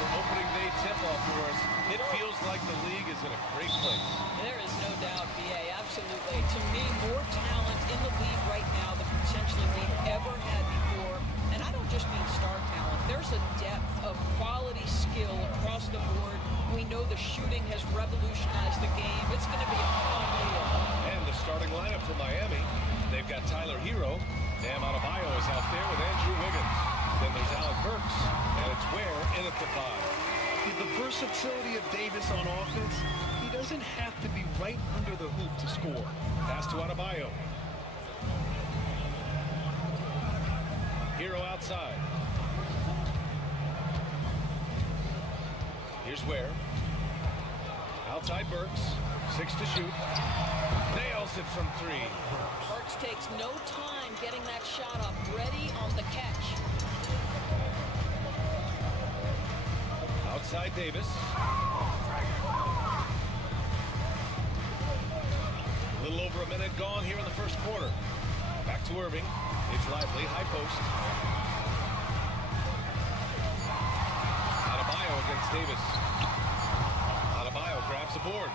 for opening day tip-off for us. It feels like the league is in a great place. There is no doubt, B.A., absolutely. To me, more talent in the league right now than potentially we've ever had before. And I don't just mean star talent. There's a depth of quality skill across the board. We know the shooting has revolutionized the game. It's going to be a fun deal. And the starting lineup for Miami. They've got Tyler Herro. Bam Adebayo is out there with Andrew Wiggins. Then there's Alec Burks. And it's Ware in at the 5. The versatility of Davis on offense, he doesn't have to be right under the hoop to score. Pass to Adebayo. Herro outside. Here's Ware. Outside Burks. 6 to shoot. Nails it from 3. Burks takes no time getting that shot up, ready on the catch. Outside Davis. A little over a minute gone here in the first quarter. Back to Irving. It's lively, high post. Adebayo against Davis. Adebayo grabs the board.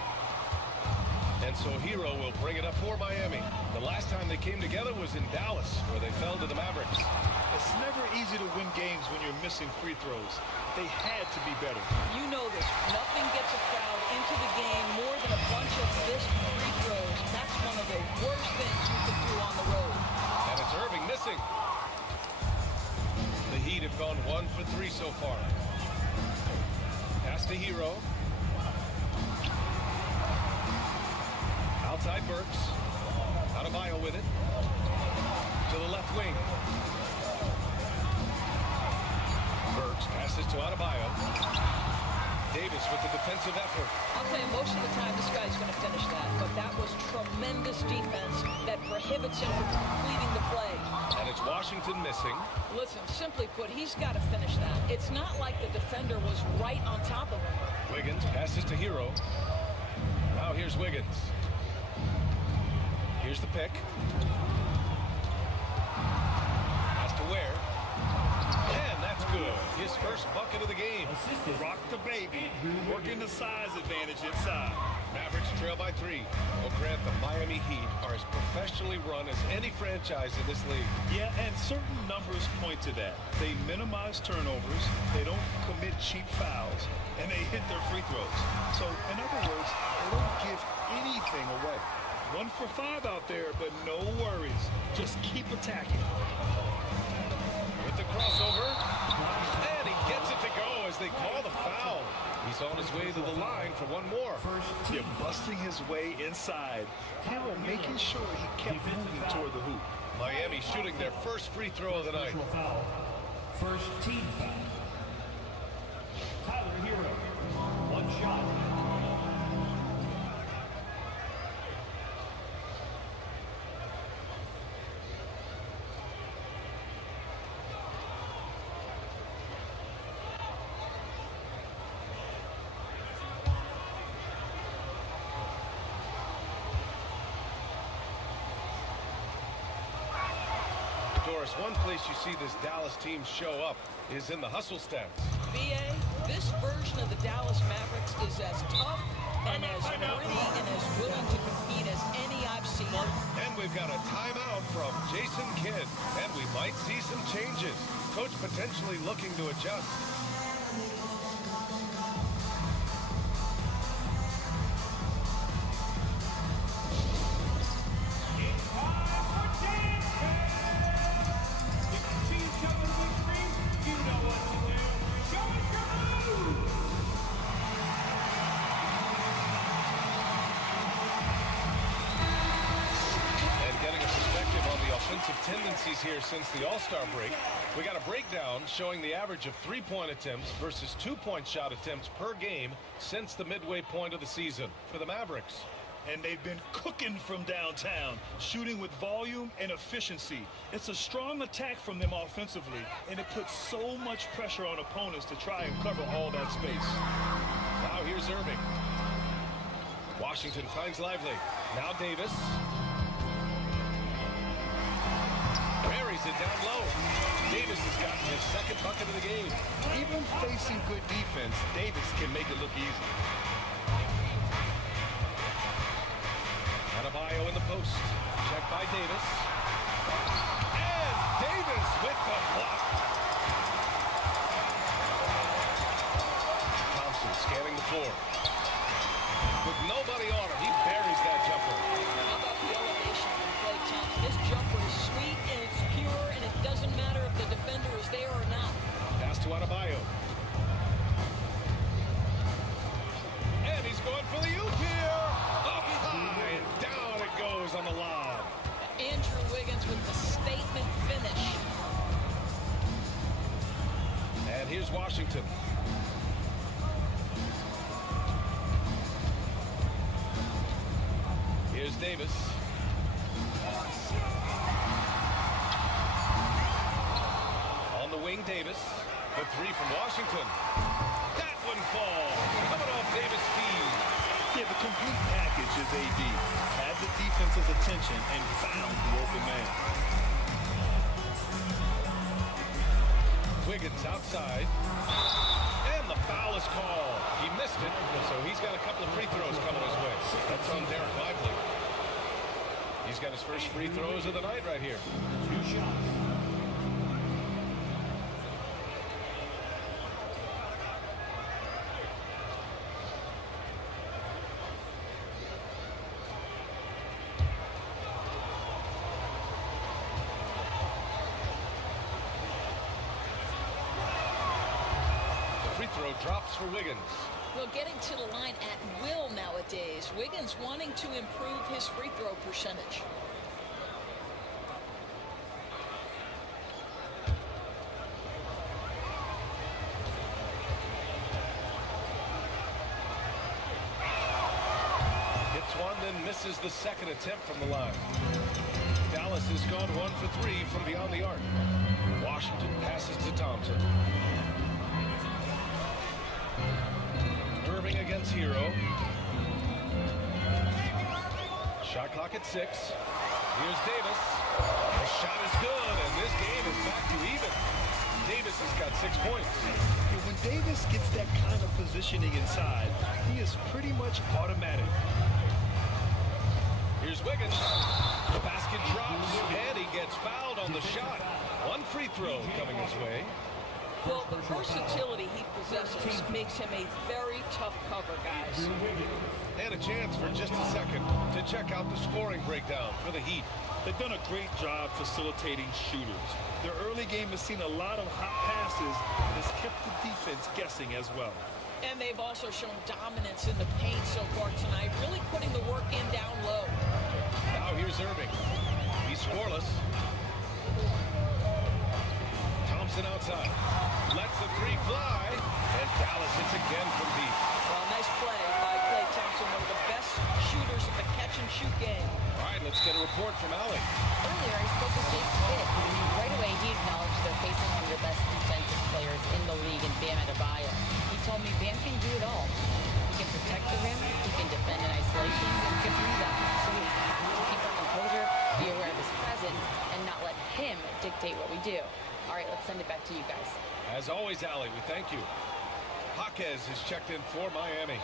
And so Herro will bring it up for Miami. The last time they came together was in Dallas, where they fell to the Mavericks. It's never easy to win games when you're missing free throws. They had to be better. You know this. Nothing gets a crowd into the game more than a bunch of missed free throws. That's one of the worst things you can do on the road. And it's Irving missing. The Heat have gone 1 for 3 so far. Pass to Herro. Outside Burks. Adebayo with it. To the left wing. Burks passes to Adebayo. Davis with the defensive effort. I'll tell you, most of the time this guy's going to finish that, but that was tremendous defense that prohibits him from completing the play. And it's Washington missing. Listen, simply put, he's got to finish that. It's not like the defender was right on top of him. Wiggins passes to Herro. Now here's Wiggins. Here's the pick. Pass to Ware. And that's good. His first bucket of the game. Rock the baby, working the size advantage inside. Mavericks trail by 3. Well, Grant, the Miami Heat are as professionally run as any franchise in this league. Yeah, and certain numbers point to that. They minimize turnovers, they don't commit cheap fouls, and they hit their free throws. So, in other words, they don't give anything away. 1 for 5 out there, but no worries. Just keep attacking. With the crossover, and he gets it to go as they call the foul. He's on his way to the line for one more. Yeah, busting his way inside. Herro making sure he kept moving toward the hoop. Miami shooting their first free throw of the night. First team foul. Tyler Herro, 1 shot. Doris, one place you see this Dallas team show up is in the hustle stats. B.A., this version of the Dallas Mavericks is as tough and as gritty and as willing to compete as any I've seen. And we've got a timeout from Jason Kidd. And we might see some changes. Coach potentially looking to adjust. Offensive tendencies here since the All-Star break. We got a breakdown showing the average of 3-point attempts versus 2-point shot attempts per game since the midway point of the season for the Mavericks. And they've been cooking from downtown, shooting with volume and efficiency. It's a strong attack from them offensively, and it puts so much pressure on opponents to try and cover all that space. Now here's Irving. Washington finds Lively. Now Davis. Buries it down low. Davis has gotten his second bucket of the game. Even facing good defense, Davis can make it look easy. Adebayo in the post. Checked by Davis. And Davis with the block. Thompson scanning the floor. With nobody on him, he buries that jumper. How about the elevation from Klay Thompson? This jumper is sweet and it's pure, and it doesn't matter if the defender is there or not. Pass to Adebayo. And he's going for the oop here. Up high, and down it goes on the lob. Andrew Wiggins with the statement finish. And here's Washington. Here's Davis. On the wing, Davis. The three from Washington. That one falls. Coming off Davis' feet. Yeah, the complete package is AD. Had the defense's attention and found the open man. Wiggins outside. And the foul is called. He missed it, so he's got a couple of free throws coming his way. That's on Derek Lively. He's got his first free throws of the night right here. 2 shots. Throw drops for Wiggins. Well, getting to the line at will nowadays. Wiggins wanting to improve his free throw percentage. Hits one, then misses the second attempt from the line. Dallas has gone 1 for 3 from beyond the arc. Washington passes to Thompson. Irving against Herro. Shot clock at 6. Here's Davis. The shot is good, and this game is back to even. Davis has got 6 points. When Davis gets that kind of positioning inside, he is pretty much automatic. Here's Wiggins. The basket drops, and he gets fouled on the shot. One free throw coming his way. Well, the versatility he possesses makes him a very tough cover, guys. And a chance for just a second to check out the scoring breakdown for the Heat. They've done a great job facilitating shooters. Their early game has seen a lot of hot passes and has kept the defense guessing as well. And they've also shown dominance in the paint so far tonight, really putting the work in down low. Now here's Irving. He's scoreless. Thompson outside. Lets the three fly. And Dallas hits again from deep. Well, nice play by Klay Thompson, one of the best shooters in the catch-and-shoot game. All right, let's get a report from Allie. Earlier, I spoke with Jason Kidd. Right away, he acknowledged they're facing one of the best defensive players in the league in Bam Adebayo. He told me Bam can do it all. He can protect the rim, he can defend in isolation, and he can rebound. So we have to keep our composure, be aware of his presence, and not let him dictate what we do. All right, let's send it back to you guys. As always, Allie, we thank you. Jaquez has checked in for Miami.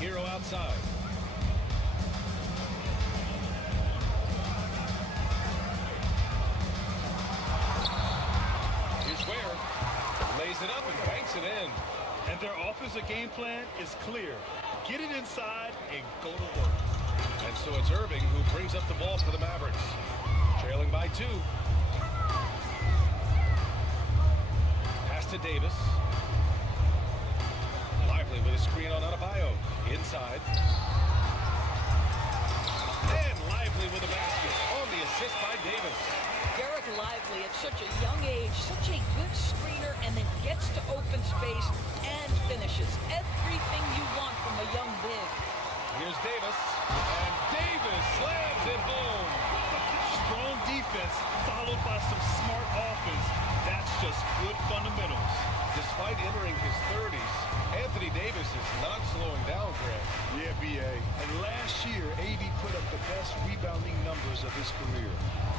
Herro outside. Lays it up and banks it in. And their offensive game plan is clear. Get it inside and go to work. And so it's Irving who brings up the ball for the Mavericks. Trailing by 2. Pass to Davis. Lively with a screen on Adebayo. Inside. And Lively with a basket on the assist by Davis. Derek Lively at such a young age, such a good screener, and then gets to open space and finishes. Everything you want from a young big. Here's Davis, and Davis slams it home. Strong defense Davis is not slowing down, Greg. Yeah, B.A. And last year, AD put up the best rebounding numbers of his career.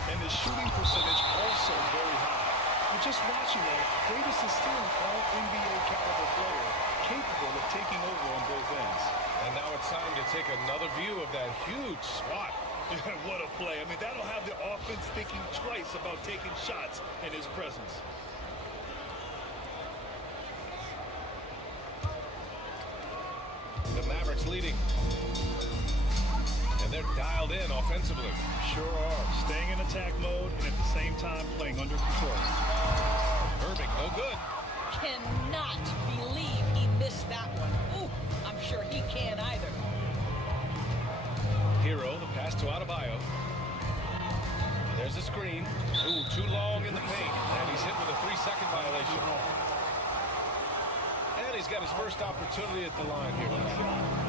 And the shooting percentage also very high. And just watching that, Davis is still an all-NBA caliber player, capable of taking over on both ends. And now it's time to take another view of that huge swat. What a play. I mean, that'll have the offense thinking twice about taking shots in his presence. The Mavericks leading. And they're dialed in offensively. Sure are. Staying in attack mode and at the same time playing under control. Irving, no good. Cannot believe he missed that one. Ooh, I'm sure he can't either. Herro, the pass to Adebayo. There's a screen. Ooh, too long in the paint. And he's hit with a 3-second violation. And he's got his first opportunity at the line here tonight.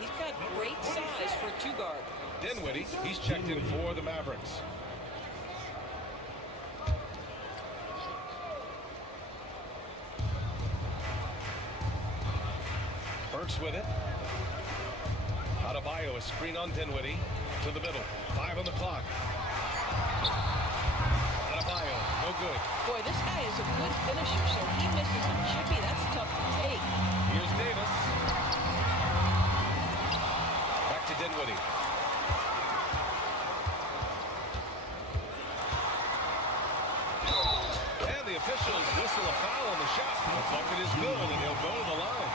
He's got great size for a two-guard. Dinwiddie, he's checked in for the Mavericks. Burks with it. Adebayo, a screen on Dinwiddie to the middle. 5 on the clock. Adebayo, no good. Boy, this guy is a good finisher, so he misses a chippy. That's tough to take. Here's Davis. Back to Dinwiddie. And the officials whistle a foul on the shot. The bucket is good, and he'll go to the line.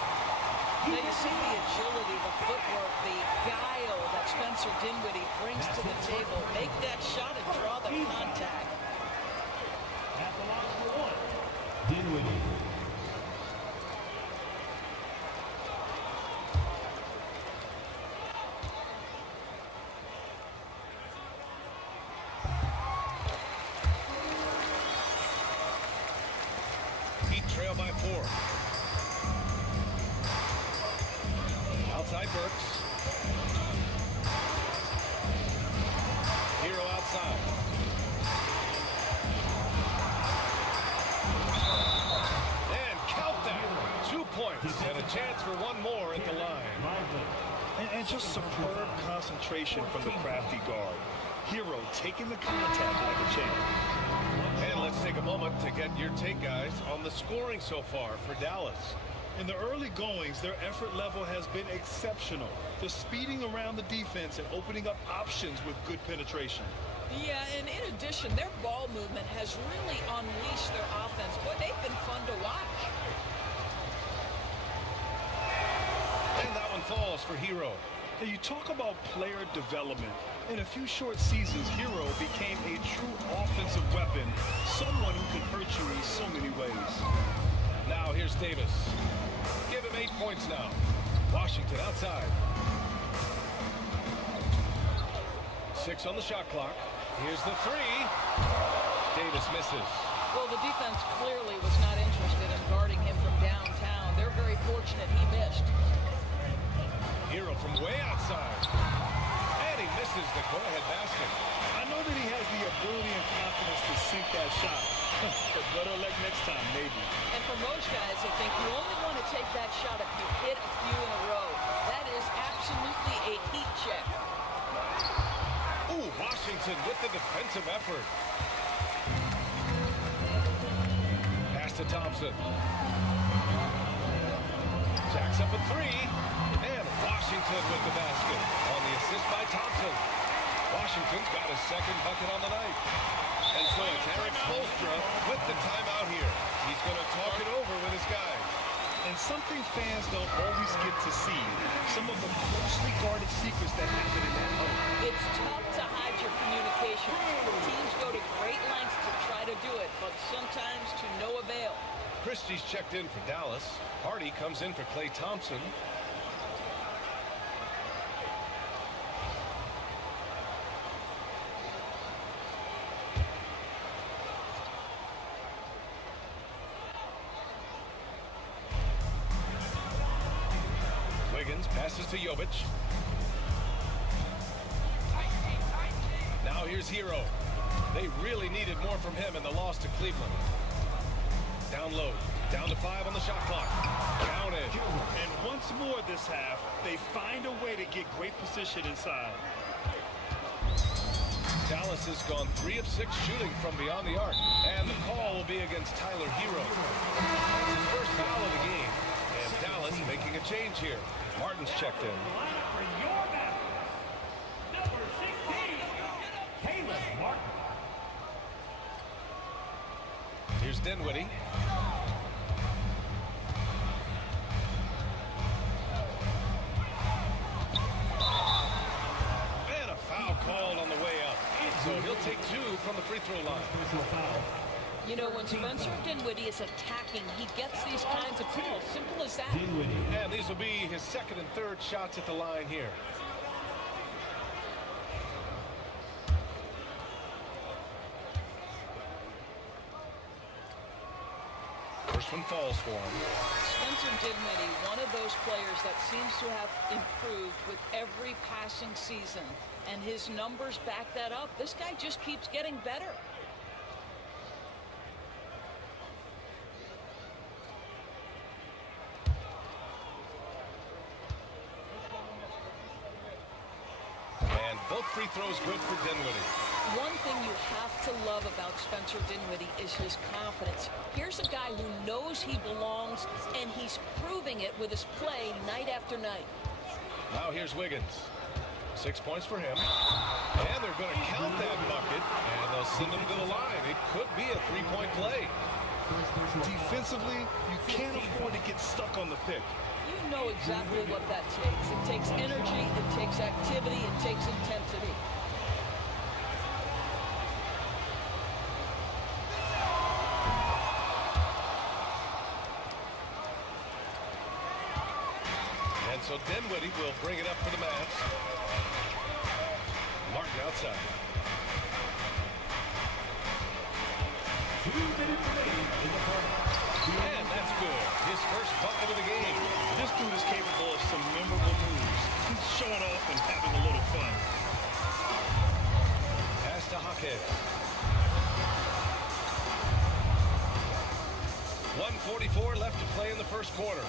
Now you see the agility, the footwork, the guile that Spencer Dinwiddie brings to the table. Make that shot and draw the contact. At the line for one, Dinwiddie. Trail by 4. Outside Burks. Herro outside. And count that. 2 points and a chance for one more at the line. And just superb concentration from the crafty guard. Herro taking the contact like a champ. And let's take a moment to get your take, guys, on the scoring so far for Dallas. In the early goings, their effort level has been exceptional. They're speeding around the defense and opening up options with good penetration. Yeah, and in addition, their ball movement has really unleashed their offense. Boy, they've been fun to watch. And that one falls for Herro. Now, you talk about player development. In a few short seasons, Herro became a true offensive weapon, someone who can hurt you in so many ways. Now here's Davis. Give him 8 points now. Washington outside. 6 on the shot clock. Here's the 3. Davis misses. Well, the defense clearly was not interested in guarding him from downtown. They're very fortunate he missed. Herro from way outside. And he misses the go-ahead basket. I know that he has the ability and confidence to sink that shot. But better luck next time, maybe. And for most guys, I think you only want to take that shot if you hit a few in a row. That is absolutely a heat check. Ooh, Washington with the defensive effort. Pass to Thompson. Jacks up a 3. And Washington with the basket on the assist by Thompson. Washington's got his second bucket on the night. And so it's Eric Spoelstra with the timeout here. He's going to talk it over with his guys. And something fans don't always get to see, some of the closely guarded secrets that happen in that huddle. It's tough to hide your communication. Teams go to great lengths to try to do it, but sometimes to no avail. Christie's checked in for Dallas. Hardy comes in for Klay Thompson. Passes to Jovic. Now here's Herro. They really needed more from him in the loss to Cleveland. Down low. Down to 5 on the shot clock. Counted. And once more this half, they find a way to get great position inside. Dallas has gone 3 of 6 shooting from beyond the arc. And the call will be against Tyler Herro. That's his first foul of the game. And Dallas making a change here. Martin's checked in. Lineup for your Mavericks. Number 16, Caleb Martin. Here's Dinwiddie. And a foul called on the way up. So he'll take 2 from the free throw line. You know, when Spencer Dinwiddie is attacking, he gets these kinds of calls. Simple as that. And these will be his second and third shots at the line here. First one falls for him. Spencer Dinwiddie, one of those players that seems to have improved with every passing season. And his numbers back that up. This guy just keeps getting better. And both free throws good for Dinwiddie. One thing you have to love about Spencer Dinwiddie is his confidence. Here's a guy who knows he belongs, and he's proving it with his play night after night. Now here's Wiggins. 6 points for him. And they're going to count that bucket, and they'll send him to the line. It could be a three-point play. Defensively, you can't afford to get stuck on the pick. You know exactly what that takes. It takes energy, it takes activity, it takes intensity. And so Dinwiddie will bring it up for the Mavs. Martin outside. 2 minutes remaining in the quarter. And that's good. His first bucket of the game. This dude is capable of some memorable moves. He's showing off and having a little fun. Pass to Jaquez. 1:44 left to play in the first quarter.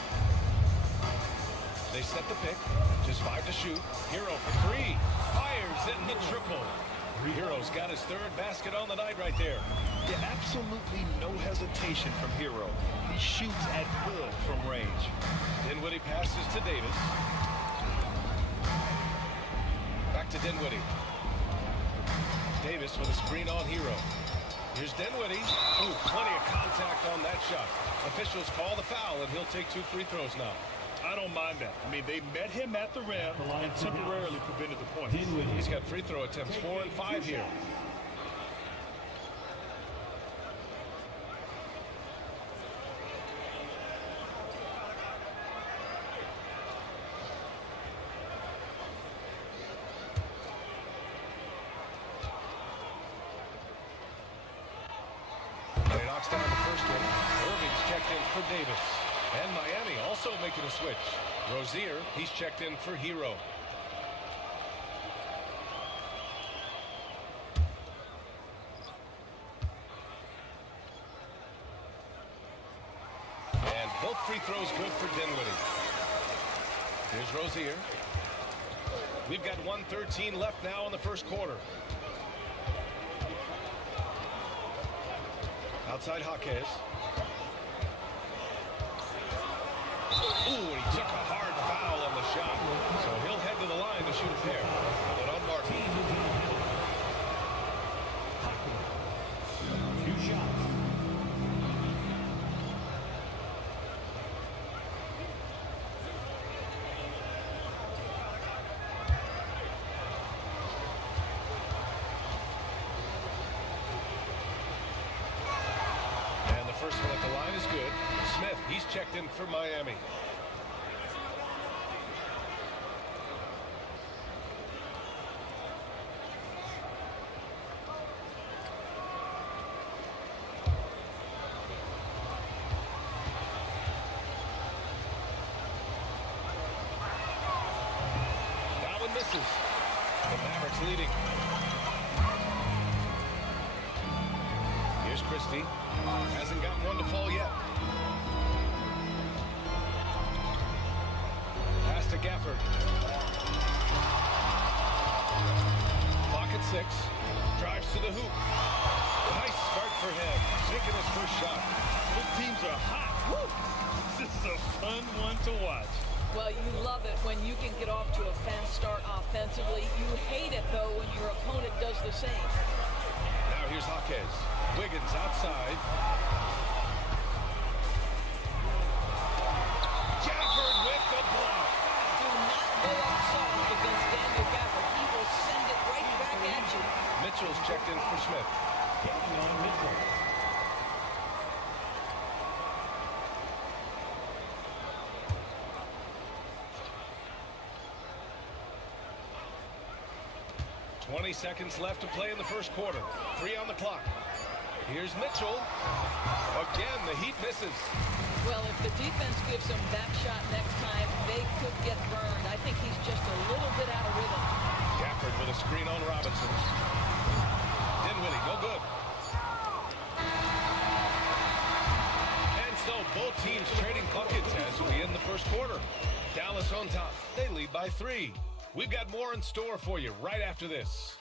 They set the pick. Just 5 to shoot. Herro for 3. Fires in the triple. Herro's got his third basket on the night right there. Yeah, absolutely no hesitation from Herro. He shoots at will from range. Dinwiddie passes to Davis. Back to Dinwiddie. Davis with a screen on Herro. Here's Dinwiddie. Ooh, plenty of contact on that shot. Officials call the foul, and he'll take 2 free throws now. I don't mind that. I mean, they met him at the rim and temporarily prevented the points. He's got free throw attempts 4 and 5 here. He knocks down the first one. Irving's checked in for Davis. And Miami also making a switch. Rozier, he's checked in for Herro. And both free throws good for Dinwiddie. Here's Rozier. We've got 1:13 left now in the first quarter. Outside Jaquez. Ooh, and he took a hard foul on the shot. So he'll head to the line to shoot a pair. But on Martin. 2 shots. And the first one at the line is good. Smith, he's checked in for Miami. Mavericks leading. Here's Christie. Hasn't gotten one to fall yet. Pass to Gafford. Clock at 6. Drives to the hoop. Nice start for him. Taking his first shot. Both teams are hot. Woo! This is a fun one to watch. Well, you love it when you can get off to a fast start offensively. You hate it, though, when your opponent does the same. Now here's Jaquez. Wiggins outside. Gafford with the block. Do not go up soft against Daniel Gafford. He will send it right back at you. Mitchell's checked in for Smith. Taking on Mitchell. .20 seconds left to play in the first quarter. 3 on the clock. Here's Mitchell. Again, the Heat misses. Well, if the defense gives him that shot next time, they could get burned. I think he's just a little bit out of rhythm. Gafford with a screen on Robinson. Dinwiddie, no good. And so both teams trading buckets as we end the first quarter. Dallas on top. They lead by 3. We've got more in store for you right after this.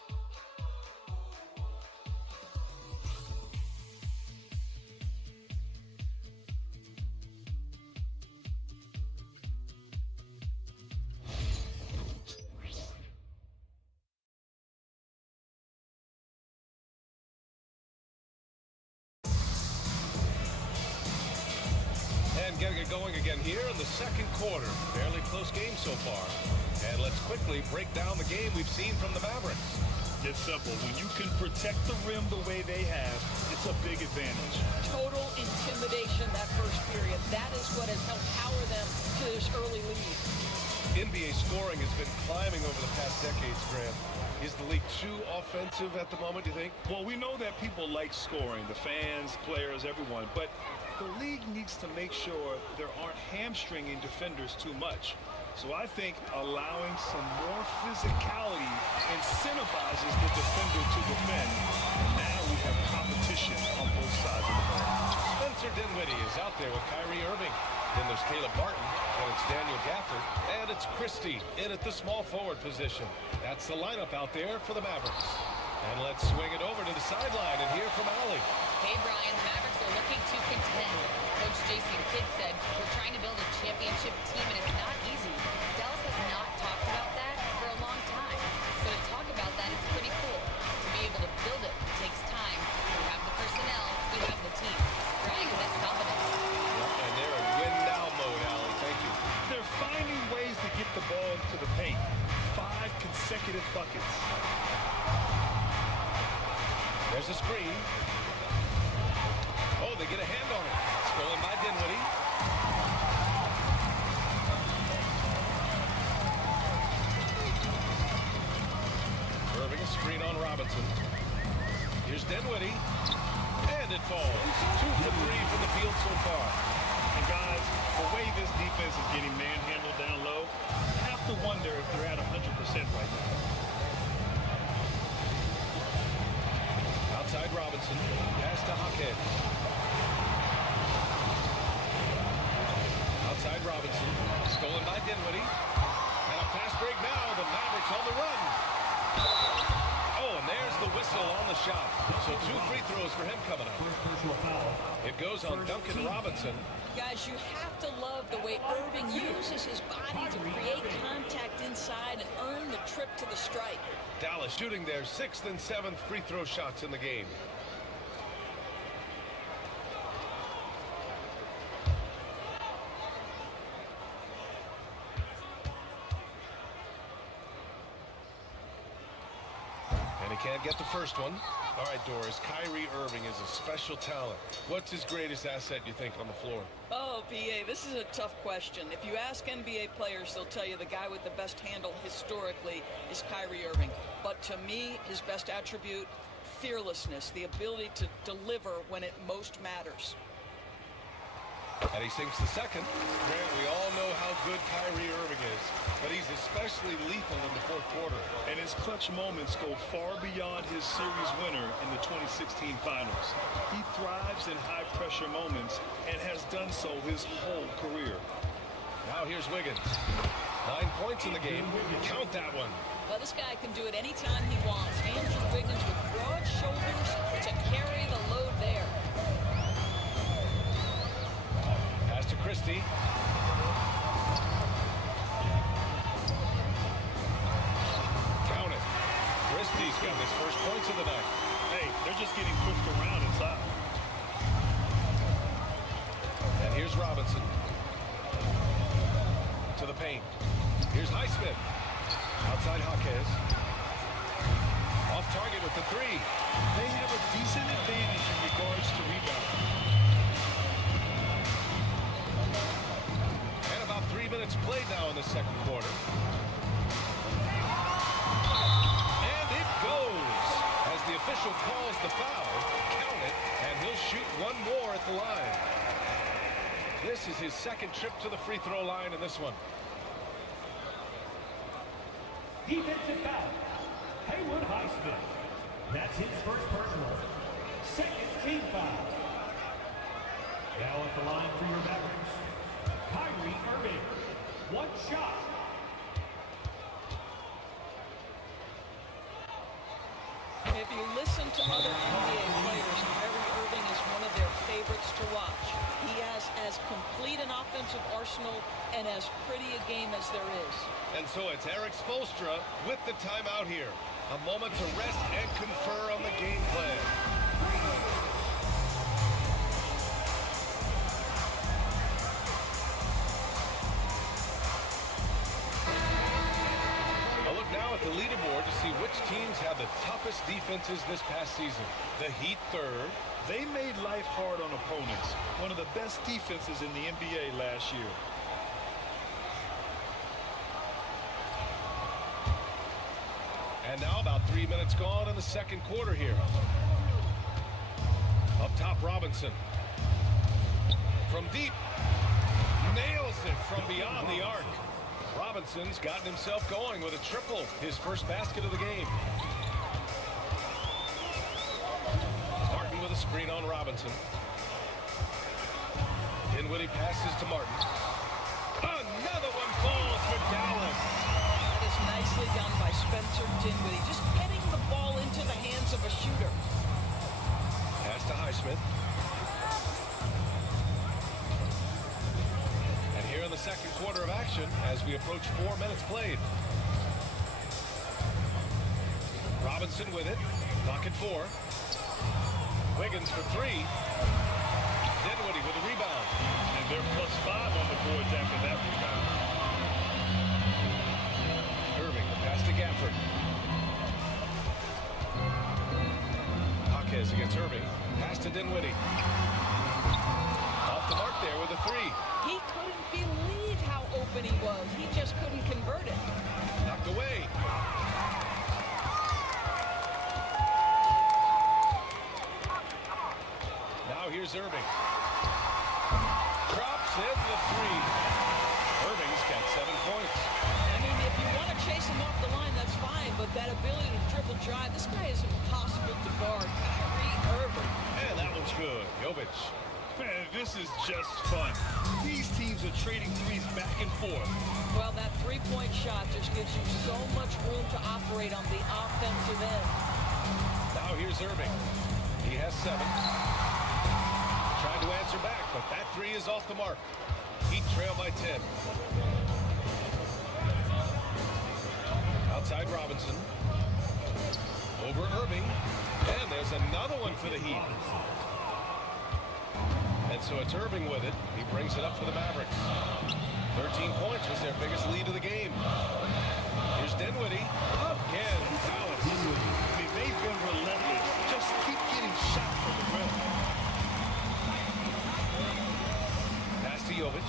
And getting it going again here in the second quarter. Fairly close game so far. And let's quickly break down the game we've seen from the Mavericks. It's simple. When you can protect the rim the way they have, it's a big advantage. Total intimidation that first period. That is what has helped power them to this early lead. NBA scoring has been climbing over the past decades, Grant. Is the league too offensive at the moment, do you think? Well, we know that people like scoring, the fans, players, everyone, but the league needs to make sure there aren't hamstringing defenders too much. So I think allowing some more physicality incentivizes the defender to defend. And now we have competition on both sides of the ball. Spencer Dinwiddie is out there with Kyrie Irving. Then there's Caleb Martin, and it's Daniel Gafford, and it's Christie in at the small forward position. That's the lineup out there for the Mavericks. And let's swing it over to the sideline and hear from Allie. Hey, Brian, the Mavericks are looking to contend. Coach Jason Kidd said, we're trying to build a championship team, and it's not easy. Dallas has not talked about that for a long time. So to talk about that, it's pretty cool. To be able to build it takes time. We have the personnel, we have the team. Brian, that's confidence. Yep, and they're in win-now mode, Allie. Thank you. They're finding ways to get the ball into the paint. 5 consecutive buckets. There's a screen. Oh, they get a hand on it. Stolen by Dinwiddie. Irving, a screen on Robinson. Here's Dinwiddie. And it falls. 2 for 3 from the field so far. And guys, the way this defense is getting manhandled down low, you have to wonder if they're at 100% right now. Outside Robinson. Pass to Jaquez. Outside Robinson. Stolen by Dinwiddie. And a fast break now. The Mavericks on the run. Oh, and there's the whistle on the shot. So 2 free throws for him coming up. It goes on Duncan Robinson. Guys, you have to love the way Irving uses his body to create contact inside and earn the trip to the stripe. Dallas shooting their 6th and 7th free throw shots in the game. And he can't get the first one. All right, Doris, Kyrie Irving is a special talent. What's his greatest asset, you think, on the floor? Oh, PA, this is a tough question. If you ask NBA players, they'll tell you the guy with the best handle historically is Kyrie Irving. But to me, his best attribute, fearlessness, the ability to deliver when it most matters. And he sinks the second. Grant, we all know how good Kyrie Irving is, but he's especially lethal in the fourth quarter. And his clutch moments go far beyond his series winner in the 2016 finals. He thrives in high-pressure moments and has done so his whole career. Now here's Wiggins. 9 points in the game. Count that one. Well, this guy can do it anytime he wants. Andrew Wiggins with broad shoulders to carry the load there. Pass to Christie. Count it. Christie's got his first points of the night. Hey, they're just getting pushed around inside. And here's Robinson. To the paint. Here's Highsmith. Outside Jaquez. Off target with the three. They have a decent advantage in regards to rebounding. And about 3 minutes played now in the second quarter. And it goes. As the official calls the foul, count it, and he'll shoot one more at the line. This is his second trip to the free throw line in this one. Defensive foul. Haywood Highsmith. That's his first personal. Second team foul. Now at the line for your Mavericks, Kyrie Irving. One shot. If you listen to other NBA players, Kyrie Irving is one of their favorites to watch. He has as complete an offensive arsenal and as pretty a game as there is. And so it's Eric Spoelstra with the timeout here. A moment to rest and confer on the game plan. A look now at the leaderboard to see which teams have the toughest defenses this past season. The Heat third. They made life hard on opponents. One of the best defenses in the NBA last year. And now about 3 minutes gone in the second quarter here. Up top, Robinson. From deep. Nails it from beyond the arc. Robinson's gotten himself going with a triple. His first basket of the game. Martin with a screen on Robinson. Dinwiddie passes to Martin. Another one falls for Dallas. That is nicely done by Spencer Dinwiddie, just getting the ball into the hands of a shooter. Pass to Highsmith. And here in the second quarter of action as we approach 4 minutes played. Robinson with it. Clock at 4. Wiggins for 3. Dinwiddie with a rebound. And they're +5 on the boards after that rebound. Irving, the pass to Gafford. Jaquez against Irving. Pass to Dinwiddie. Off the mark there with a 3. He couldn't believe how open he was. He just couldn't convert it. Knocked away. Now here's Irving. Drops in the 3. Irving's got 7 points. I mean, if you want to chase him off the line, that's fine, but that ability to dribble drive, this guy is impossible to guard. Kyrie Irving. And that one's good. Jovic. Man, this is just fun. These teams are trading threes back and forth. Well, that three-point shot just gives you so much room to operate on the offensive end. Now here's Irving. He has 7. Tried to answer back, but that 3 is off the mark. Heat trail by 10. Outside Robinson. Over Irving. And there's another one for the Heat. And so it's Irving with it. He brings it up for the Mavericks. 13 points was their biggest lead of the game. Here's Dinwiddie. Again, Dallas. I mean, they've been relentless. Just keep getting shot from the rim. Pass to Jovic.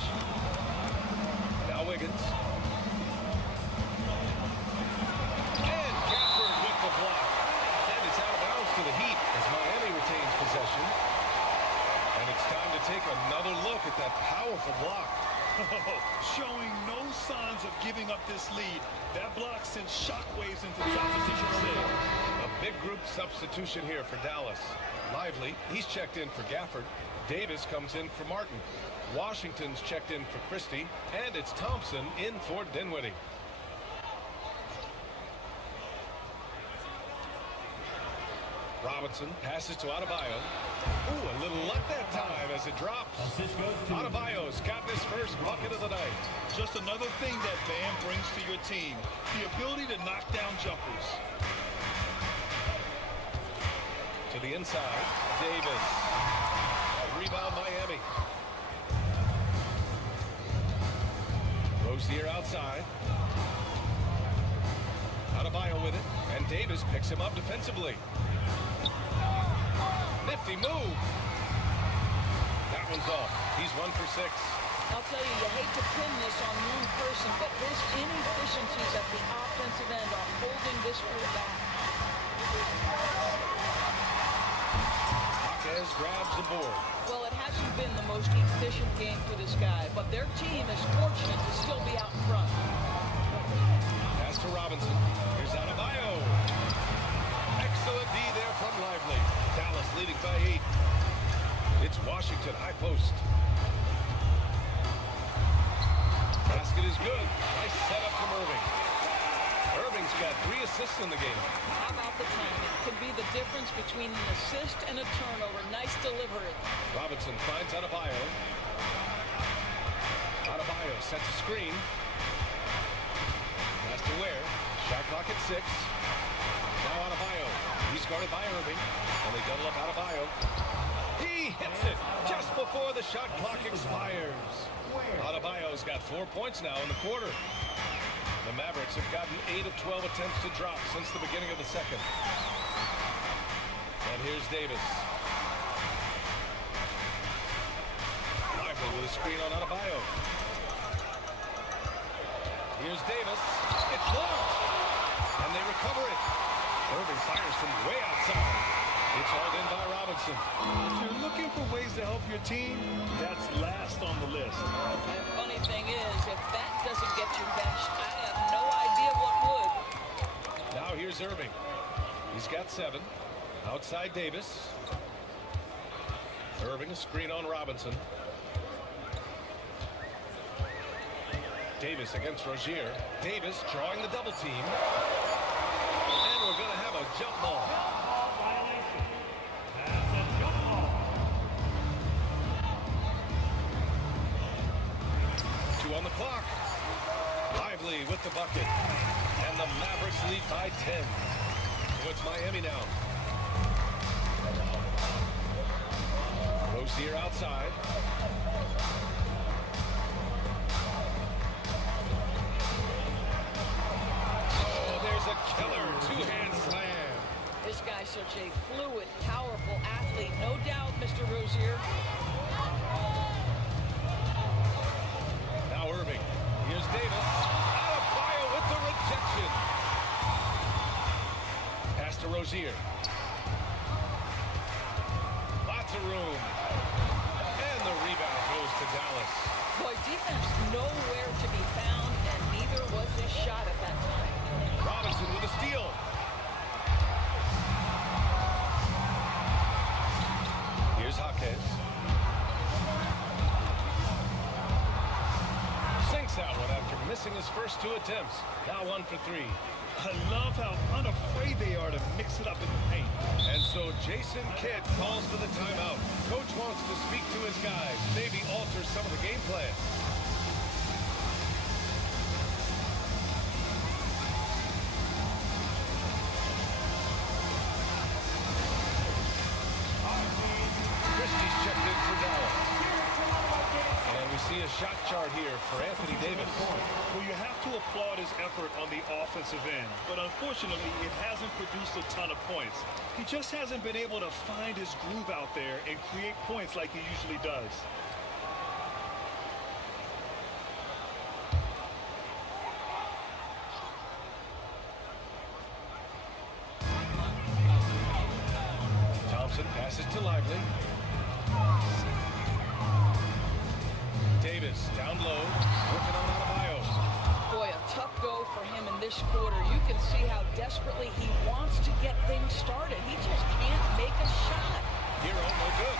Now Wiggins. And Gafford with the block. And it's out of bounds to the Heat as Miami retains possession. And And it's time to take another look at that powerful block. Showing no signs of giving up this lead. That block sends shockwaves into the opposition sails. A big group substitution here for Dallas. Lively, he's checked in for Gafford. Davis comes in for Martin. Washington's checked in for Christie. And it's Thompson in for Dinwiddie. Robinson passes to Adebayo. Ooh, a little luck that time as it drops. Adebayo's gotten his first bucket of the night. Just another thing that Bam brings to your team, the ability to knock down jumpers. To the inside, Davis. Rebound Miami. Rozier outside. Adebayo with it, and Davis picks him up defensively. Nifty move. That one's off. He's 1 for 6. I'll tell you, you hate to pin this on one person, but his inefficiencies at the offensive end are holding this group back. Hawkes grabs the board. Well, it hasn't been the most efficient game for this guy, but their team is fortunate to still be out in front. Pass to Robinson. Here's Adebayo. Excellent D there from Lively. Dallas leading by 8. It's Washington high post. Basket is good. Nice setup from Irving. Irving's got 3 assists in the game. How about the timing? Could be the difference between an assist and a turnover. Nice delivery. Robinson finds Adebayo. Adebayo sets a screen. Pass to Ware. Shot clock at 6. Now Adebayo. He's guarded by Irving. And they double up Adebayo. He hits it just before the shot clock expires. Adebayo's got 4 points now in the quarter. The Mavericks have gotten 8 of 12 attempts to drop since the beginning of the second. And here's Davis. Lively with a screen on Adebayo. Here's Davis. It's blocked. And they recover it. Irving fires from way outside. It's hauled in by Robinson. If you're looking for ways to help your team, that's last on the list. And funny thing is, if that doesn't get you benched, I have no idea what would. Now here's Irving. He's got 7. Outside Davis. Irving, a screen on Robinson. Davis against Rozier. Davis drawing the double team. And we're going to have a jump ball. That's a jump ball. 2 on the clock. Lively with the bucket. And the Mavericks lead by 10. So it's Miami now. Rozier outside. A killer two-hand slam. This guy's such a fluid, powerful athlete. No doubt, Mr. Rozier. Now Irving. Here's Davis. Adebayo with the rejection. Pass to Rozier. Lots of room. And the rebound goes to Dallas. Boy, defense nowhere to be found, and neither was his shot at that time. Robinson with a steal. Here's Hawkes. Sinks that one after missing his first 2 attempts. Now 1 for 3. I love how unafraid they are to mix it up in the paint. And so Jason Kidd calls for the timeout. Coach wants to speak to his guys, maybe alter some of the game plan. Christie's checked in for Dallas. And we see a shot chart here for Anthony Davis. Well, you have to applaud his effort on the offensive end, but unfortunately, it hasn't produced a ton of points. He just hasn't been able to find his groove out there and create points like he usually does. Thompson passes to Lively. Davis down low, working on Adebayo. Boy, a tough go for him in this quarter. You can see how desperately he wants to get things started. He just can't make a shot. Herro, no good.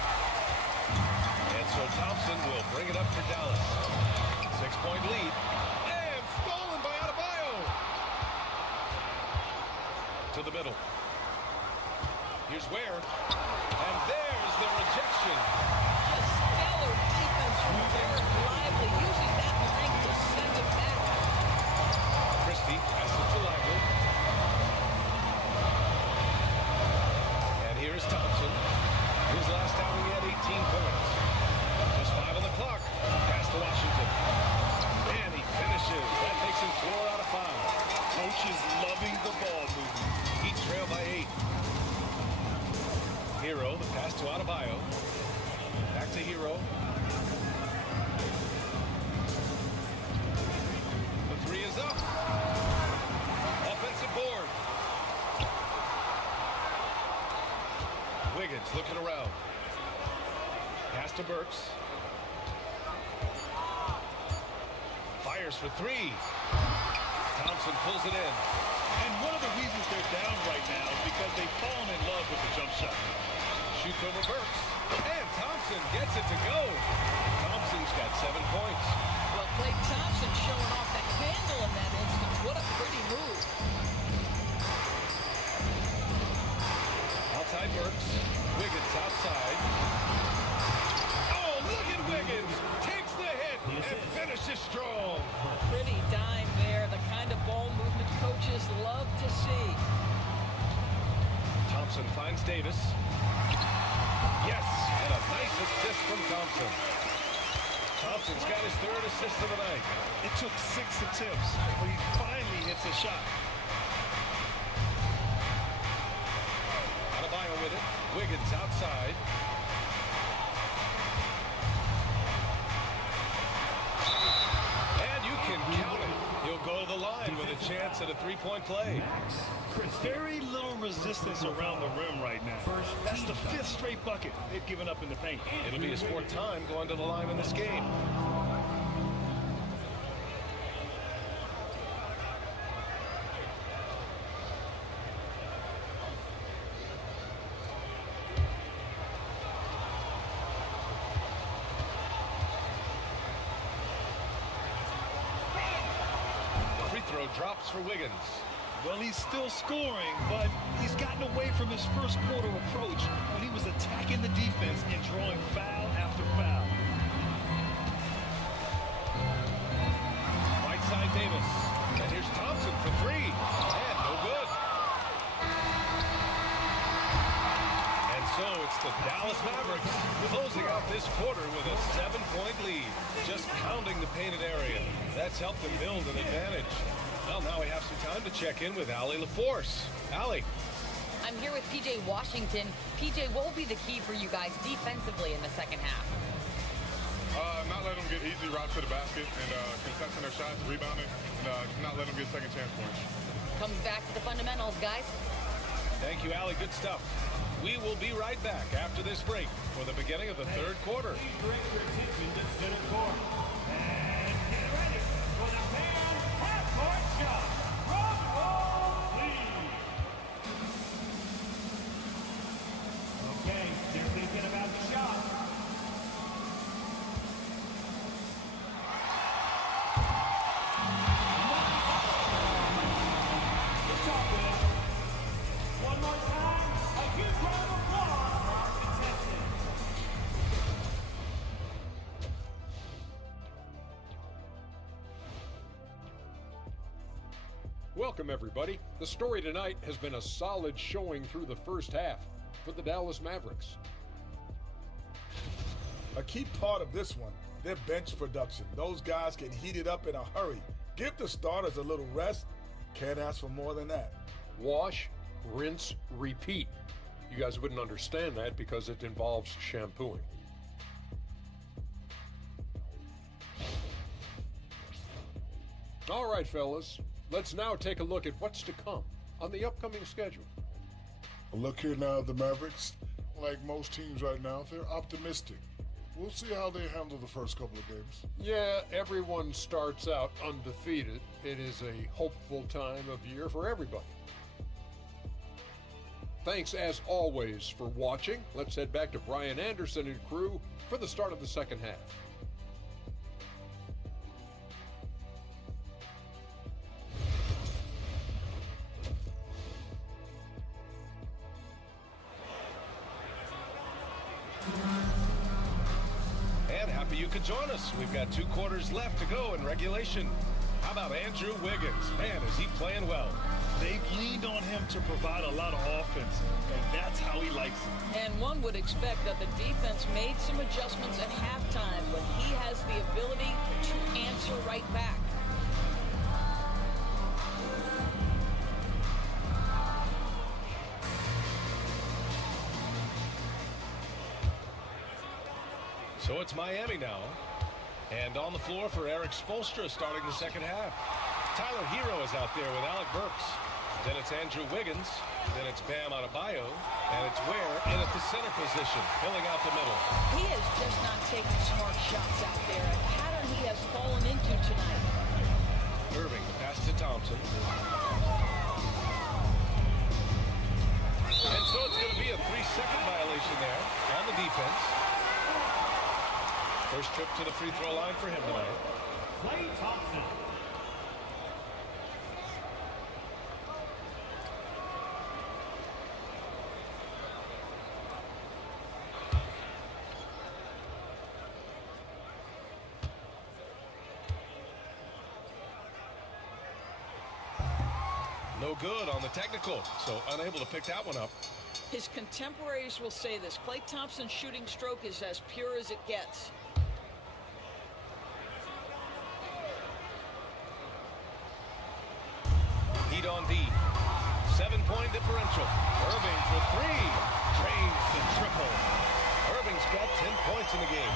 And so Thompson will bring it up for Dallas. 6-point lead. And stolen by Adebayo. To the middle. Here's Ware. And there's the rejection. Just stellar defense from Derek Lively, using that length to send it back. Christie passes to Lively. And here's Thompson. His last outing, he had 18 points. Just 5 on the clock. Pass to Washington. And he finishes. That makes him 4 out of 5. Coach is loving the ball movement. Heat trail by 8. Herro, the pass to Adebayo. Back to Herro. The 3 is up. Offensive board. Wiggins looking around. Pass to Burks. Fires for 3. Thompson pulls it in. And one of the reasons they're down right now is because they've fallen in love with the jump shot. Shoots over Burks. And Thompson gets it to go. Thompson's got 7 points. Well, Klay Thompson showing off the handle in that instance. What a pretty move. Outside Burks. Wiggins outside. Oh, look at Wiggins. Takes the hit and finishes strong. Pretty dime there. The kind of ball movement coaches love to see. Thompson finds Davis. Yes, and a nice assist from Thompson. Thompson's got his 3rd assist of the night. It took 6 attempts, but he finally hits a shot. Adebayo with it. Wiggins outside. And you can count it. He'll go to the line with a chance at a 3-point play. Very little resistance around the rim right now. That's the 5th straight bucket they've given up in the paint. It'll be his 4th time going to the line in this game. The free throw drops for Wiggins. Well, he's still scoring, but he's gotten away from his first quarter approach when he was attacking the defense and drawing foul after foul. Right side Davis. And here's Thompson for 3. And no good. And so it's the Dallas Mavericks closing out this quarter with a 7-point lead. Just pounding the painted area. That's helped them build an advantage. Well, now we have some time to check in with Allie LaForce. Allie. I'm here with PJ Washington. PJ, what will be the key for you guys defensively in the second half? Not letting them get easy routes to the basket and contesting their shots, rebounding, and not letting them get second chance points. Comes back to the fundamentals, guys. Thank you, Allie. Good stuff. We will be right back after this break for the beginning of the 3rd quarter. Please direct your attention to center court. And get ready for the fan half-court shot. Drum roll, please. Okay, they're thinking about the shot. It's all good. One more time, a huge round of applause for our contestants. Welcome, everybody. The story tonight has been a solid showing through the first half for the Dallas Mavericks. A key part of this one, their bench production. Those guys can heat it up in a hurry. Give the starters a little rest. Can't ask for more than that. Wash, rinse, repeat. You guys wouldn't understand that because it involves shampooing. All right, fellas. Let's now take a look at what's to come on the upcoming schedule. A look here now at the Mavericks. like most teams right now, they're optimistic. We'll see how they handle the first couple of games. Yeah, everyone starts out undefeated. It is a hopeful time of year for everybody. Thanks, as always, for watching. Let's head back to Brian Anderson and crew for the start of the second half. And happy you could join us. We've got 2 quarters left to go in regulation. How about Andrew Wiggins? Man, is he playing well. They've leaned on him to provide a lot of offense, and that's how he likes it. And one would expect that the defense made some adjustments at halftime, but he has the ability to answer right back. So it's Miami now. And on the floor for Eric Spoelstra starting the second half. Tyler Herro is out there with Alec Burks. Then it's Andrew Wiggins. Then it's Bam Adebayo. And it's Ware in at the center position, filling out the middle. He has just not taken smart shots out there, a pattern he has fallen into tonight. Irving, the pass to Thompson. And so it's going to be a 3-second violation there on the defense. First trip to the free throw line for him tonight. Klay Thompson. No good on the technical, so unable to pick that one up. His contemporaries will say this. Klay Thompson's shooting stroke is as pure as it gets. Heat on D. 7-point differential. Irving for 3. Drains the triple. Irving's got 10 points in the game.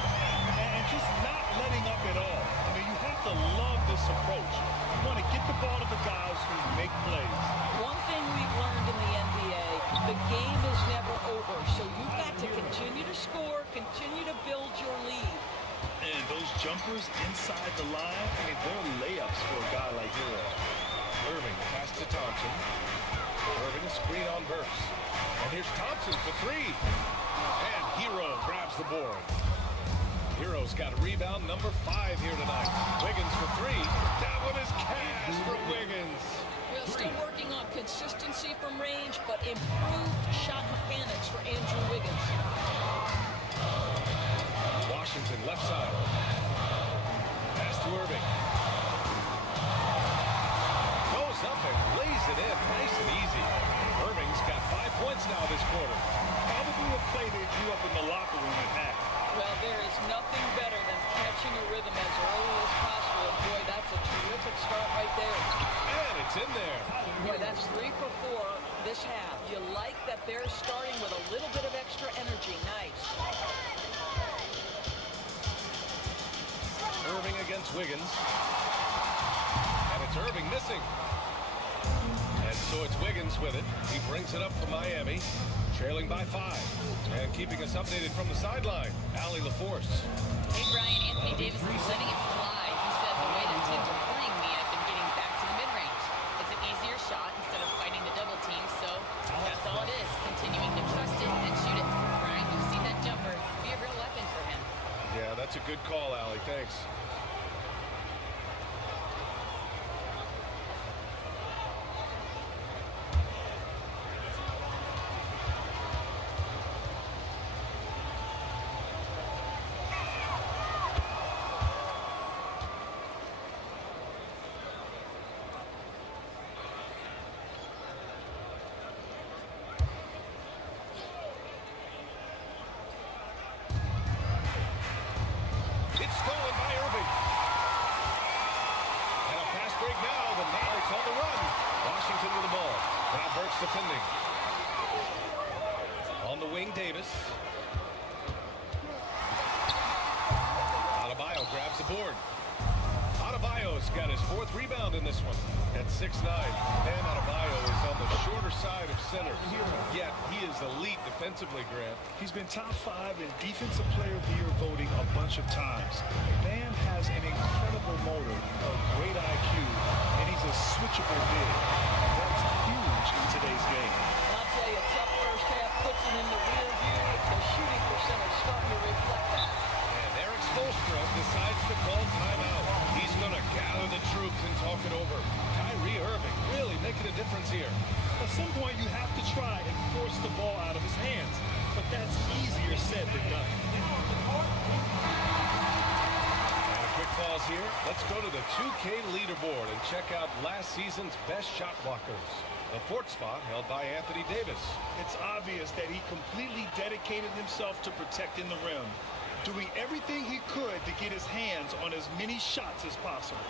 And just not letting up at all. I mean, you have to love this approach. You want to get the ball to the guys who make plays. One thing we've learned in the NBA, the game is never over. So you've got to continue to score, continue to build your lead. And those jumpers inside the line, I mean, they're layups for a guy like Herro. Irving, pass to Thompson. Irving, screen on Burks. And here's Thompson for 3. And Herro grabs the board. Herro's got rebound number 5 here tonight. Wiggins for 3. That one is cash for Wiggins. Well, still working on consistency from range, but improved shot mechanics for Andrew Wiggins. Washington left side. Pass to Irving. Goes up and lays it in nice and easy. Irving's got 5 points now this quarter. Probably a play they drew up in the locker room at half. Well, there is nothing better than catching a rhythm as early as possible. And boy, that's a terrific start right there. And it's in there. Boy, that's 3 for 4 this half. You like that they're starting with a little bit of extra energy. Nice. Irving against Wiggins. And it's Irving missing. And so it's Wiggins with it. He brings it up for Miami, trailing by 5. And keeping us updated from the sideline, Allie LaForce. Hey, Brian, Anthony Davis is letting it fly. He said the way that teams are playing me, I've been getting back to the mid-range. It's an easier shot instead of fighting the double team, so that's all it is. Continuing to trust it and shoot it. Brian, you've seen that jumper. Be a real weapon for him. Yeah, that's a good call, Allie. Thanks. It's stolen by Irving. And a fast break now. The Mavericks on the run. Washington with the ball. Now Burks defending. On the wing, Davis. Adebayo grabs the board. Adebayo's got his 4th rebound in this one. At 6'9", Bam Adebayo is on the shorter side of centers, yet he is elite defensively, Grant. He's been top 5 in Defensive Player of the Year voting a bunch of times. Bam has an incredible motor, a great IQ, and he's a switchable big. That's huge in today's game. I'll tell you, tough first half puts him in the rear view. The shooting percentage starting to reflect that. And Eric Spoelstra decides to call timeout. He's going to gather the troops and talk it over. Irving really making a difference here. At some point, you have to try and force the ball out of his hands, but that's easier said than done. And a quick pause here. Let's go to the 2K leaderboard and check out last season's best shot blockers. The fourth spot held by Anthony Davis. It's obvious that he completely dedicated himself to protecting the rim, doing everything he could to get his hands on as many shots as possible.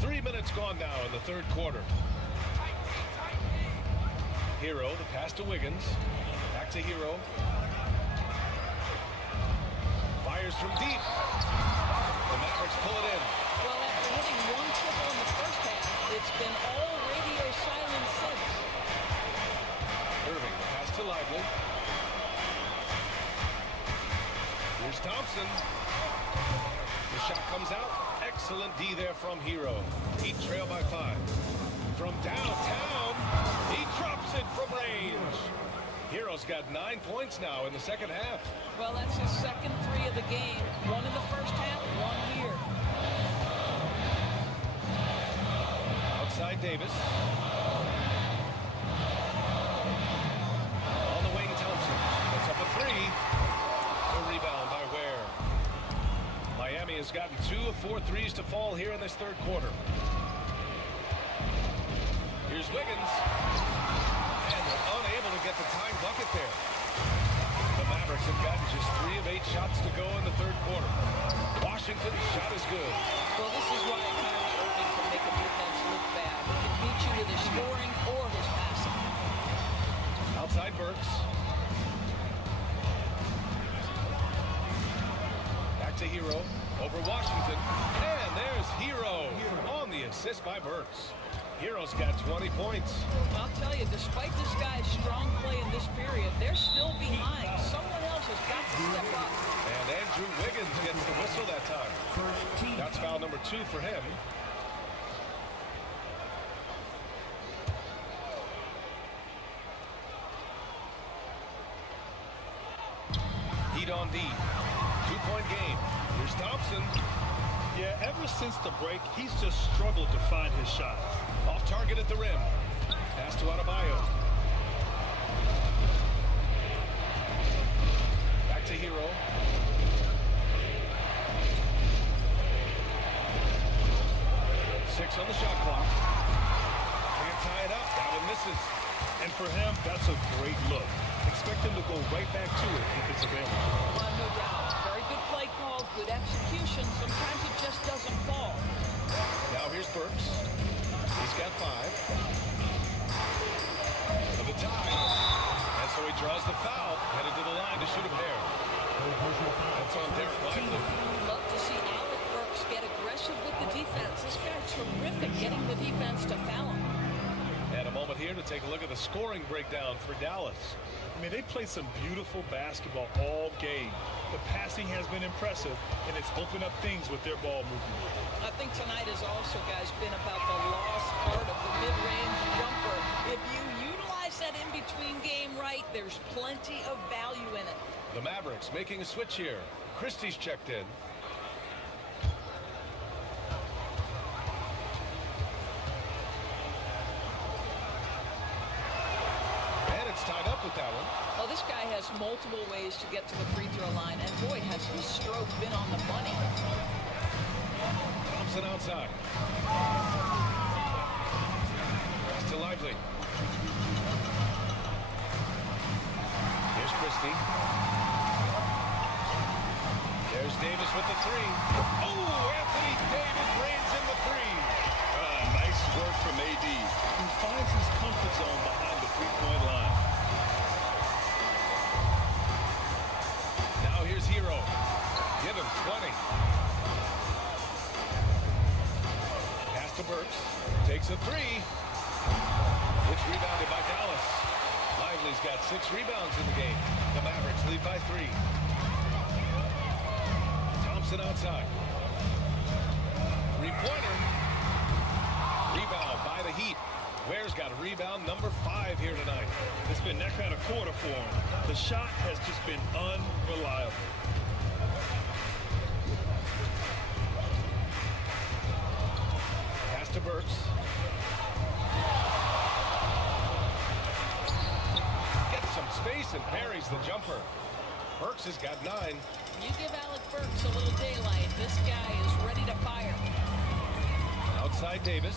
3 minutes gone now in the third quarter. Herro, the pass to Wiggins. Back to Herro. Fires from deep. The Mavericks pull it in. Well, after hitting one triple in the first half, it's been all radio silence since. Irving, the pass to Lively. Here's Thompson. The shot comes out. Excellent D there from Herro. Heat trail by 5. From downtown, he drops it from range. Herro's got 9 points now in the second half. Well, that's his second 3 of the game. 1 in the first half, 1 here. Outside Davis. On the wing, Thompson. Puts up a 3. The rebound by Ware. Miami has gotten 2 of 4 threes to fall here in this third quarter. Here's Wiggins. And they're unable to get the time bucket there. The Mavericks have gotten just 3 of 8 shots to go in the third quarter. Washington's shot is good. Well, this is why Irving can make a defense look bad. He can beat you with his scoring or his passing. Outside Burks. Back to Herro. Over Washington. And there's Herro on the assist by Burks. Herro's got 20 points. I'll tell you, despite this guy's strong play in this period, they're still behind. Someone else has got to step up. And Andrew Wiggins gets the whistle that time. That's foul number 2 for him. Heat on D. 2-point game. Here's Thompson. Yeah, ever since the break, he's just struggled to find his shot. Off target at the rim. Pass to Adebayo. Back to Herro. Six on the shot clock. Can't tie it up. That one misses. And for him, that's a great look. Expect him to go right back to it if it's available. Well, no doubt. Very good play call, good execution. Sometimes it just doesn't fall. Now here's Burks. He's got 5. For the tie. And so he draws the foul. Headed to the line to shoot a pair. That's on Derek Lively. Love to see Alec Burks get aggressive with the defense. This guy's terrific getting the defense to foul him. And a moment here to take a look at the scoring breakdown for Dallas. I mean, they played some beautiful basketball all game. The passing has been impressive, and it's opened up things with their ball movement. I think tonight has also, guys, been about the lost art of the mid-range jumper. If you utilize that in-between game right, there's plenty of value in it. The Mavericks making a switch here. Christie's checked in. Tied up with that one. Well, this guy has multiple ways to get to the free throw line, and boy, has his stroke been on the money. Thompson outside. Pass to Lively. Here's Christie. There's Davis with the 3. Oh, Anthony Davis reins in the 3. Nice work from AD, who finds his comfort zone behind the three-point line. Here's Herro. to Burks. Takes a three. It's rebounded by Dallas. Lively's got 6 rebounds in the game. The Mavericks lead by 3. Thompson outside. Three-pointer. Rebound by the Heat. Ware's got a rebound number 5 here tonight. It's been that kind of quarter for him. The shot has just been unreliable. Pass to Burks. Gets some space and buries the jumper. Burks has got 9. You give Alec Burks a little daylight. This guy is ready to fire. Outside Davis.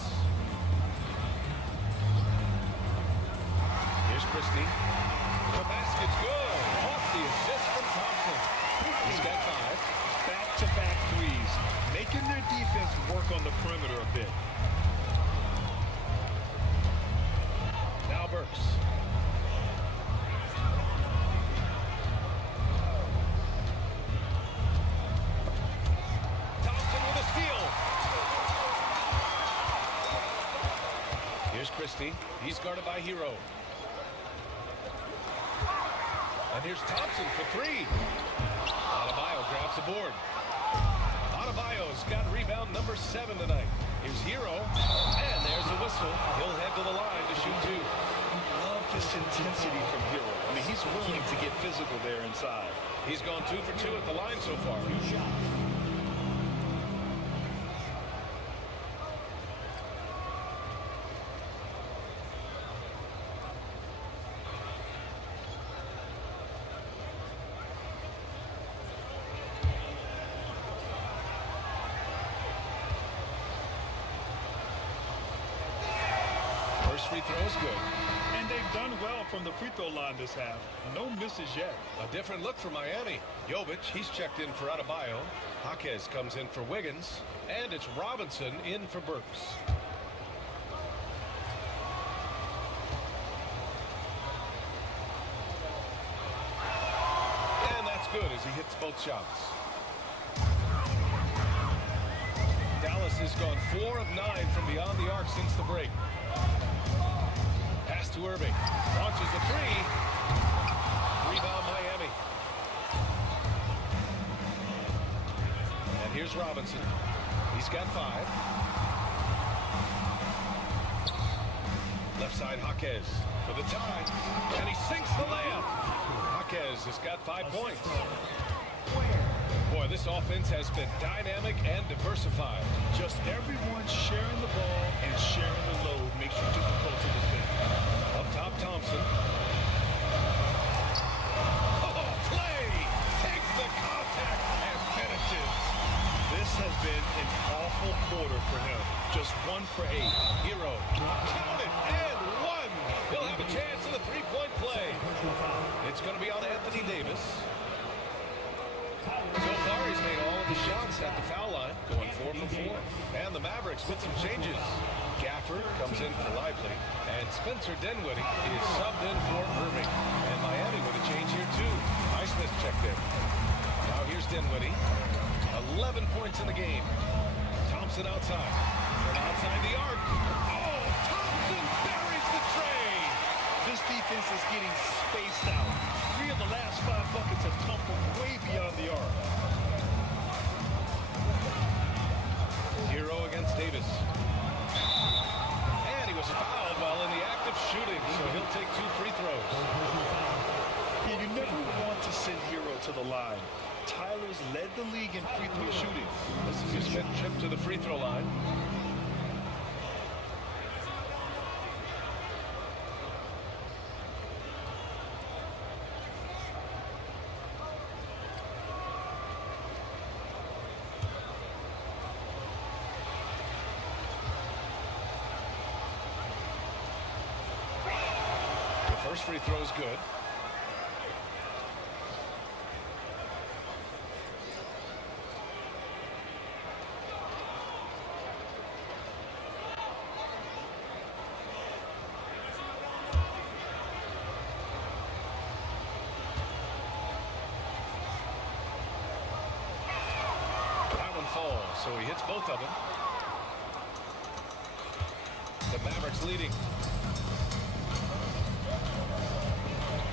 Here's Christie. The basket's good. Off the assist from Thompson. He's got 5. Back-to-back threes, making their defense work on the perimeter a bit. Now Burks. Thompson with a steal. Here's Christie. He's guarded by Herro. And here's Thompson for 3. Adebayo grabs the board. Adebayo's got rebound number 7 tonight. Here's Herro. And there's the whistle. He'll head to the line to shoot 2. Love this intensity from Herro. I mean, he's willing to get physical there inside. He's gone 2 for 2 at the line so far. First free throw is good. And they've done well from the free throw line this half. No misses yet. A different look for Miami. Jovic, he's checked in for Adebayo. Jaquez comes in for Wiggins. And it's Robinson in for Burks. And that's good as he hits both shots. Dallas has gone 4 of 9 from beyond the arc since the break. Pass to Irving. Launches a 3. Rebound Miami. And here's Robinson. He's got 5. Left side Jaquez for the tie. And he sinks the layup. Jaquez has got 5 points. Boy, this offense has been dynamic and diversified. Just everyone sharing the ball and sharing the load makes you difficult to defend. Up top, Thompson. Oh, Clay takes the contact and finishes. This has been an awful quarter for him. Just 1 for 8. Herro. Count it, and 1. He'll have a chance in the 3-point play. It's going to be on Anthony Davis. So far, he's made all of the shots at the foul line, going 4 for 4. And the Mavericks with some changes. Gafford comes in for Lively, and Spencer Dinwiddie is subbed in for Irving. And Miami with a change here, too. Highsmith checked in. Now here's Dinwiddie. 11 points in the game. Thompson outside. And outside the arc. Oh, Thompson buries the tray. This defense is getting spaced out. 3 of the last 5 buckets have come from way beyond the arc. Herro against Davis. And he was fouled while in the act of shooting, so he'll take 2 free throws. Yeah, you never want to send Herro to the line. Tyler's led the league in free throw shooting. This is his 5th trip to the free throw line. First free throw is good. That one falls, so he hits both of them. The Mavericks leading.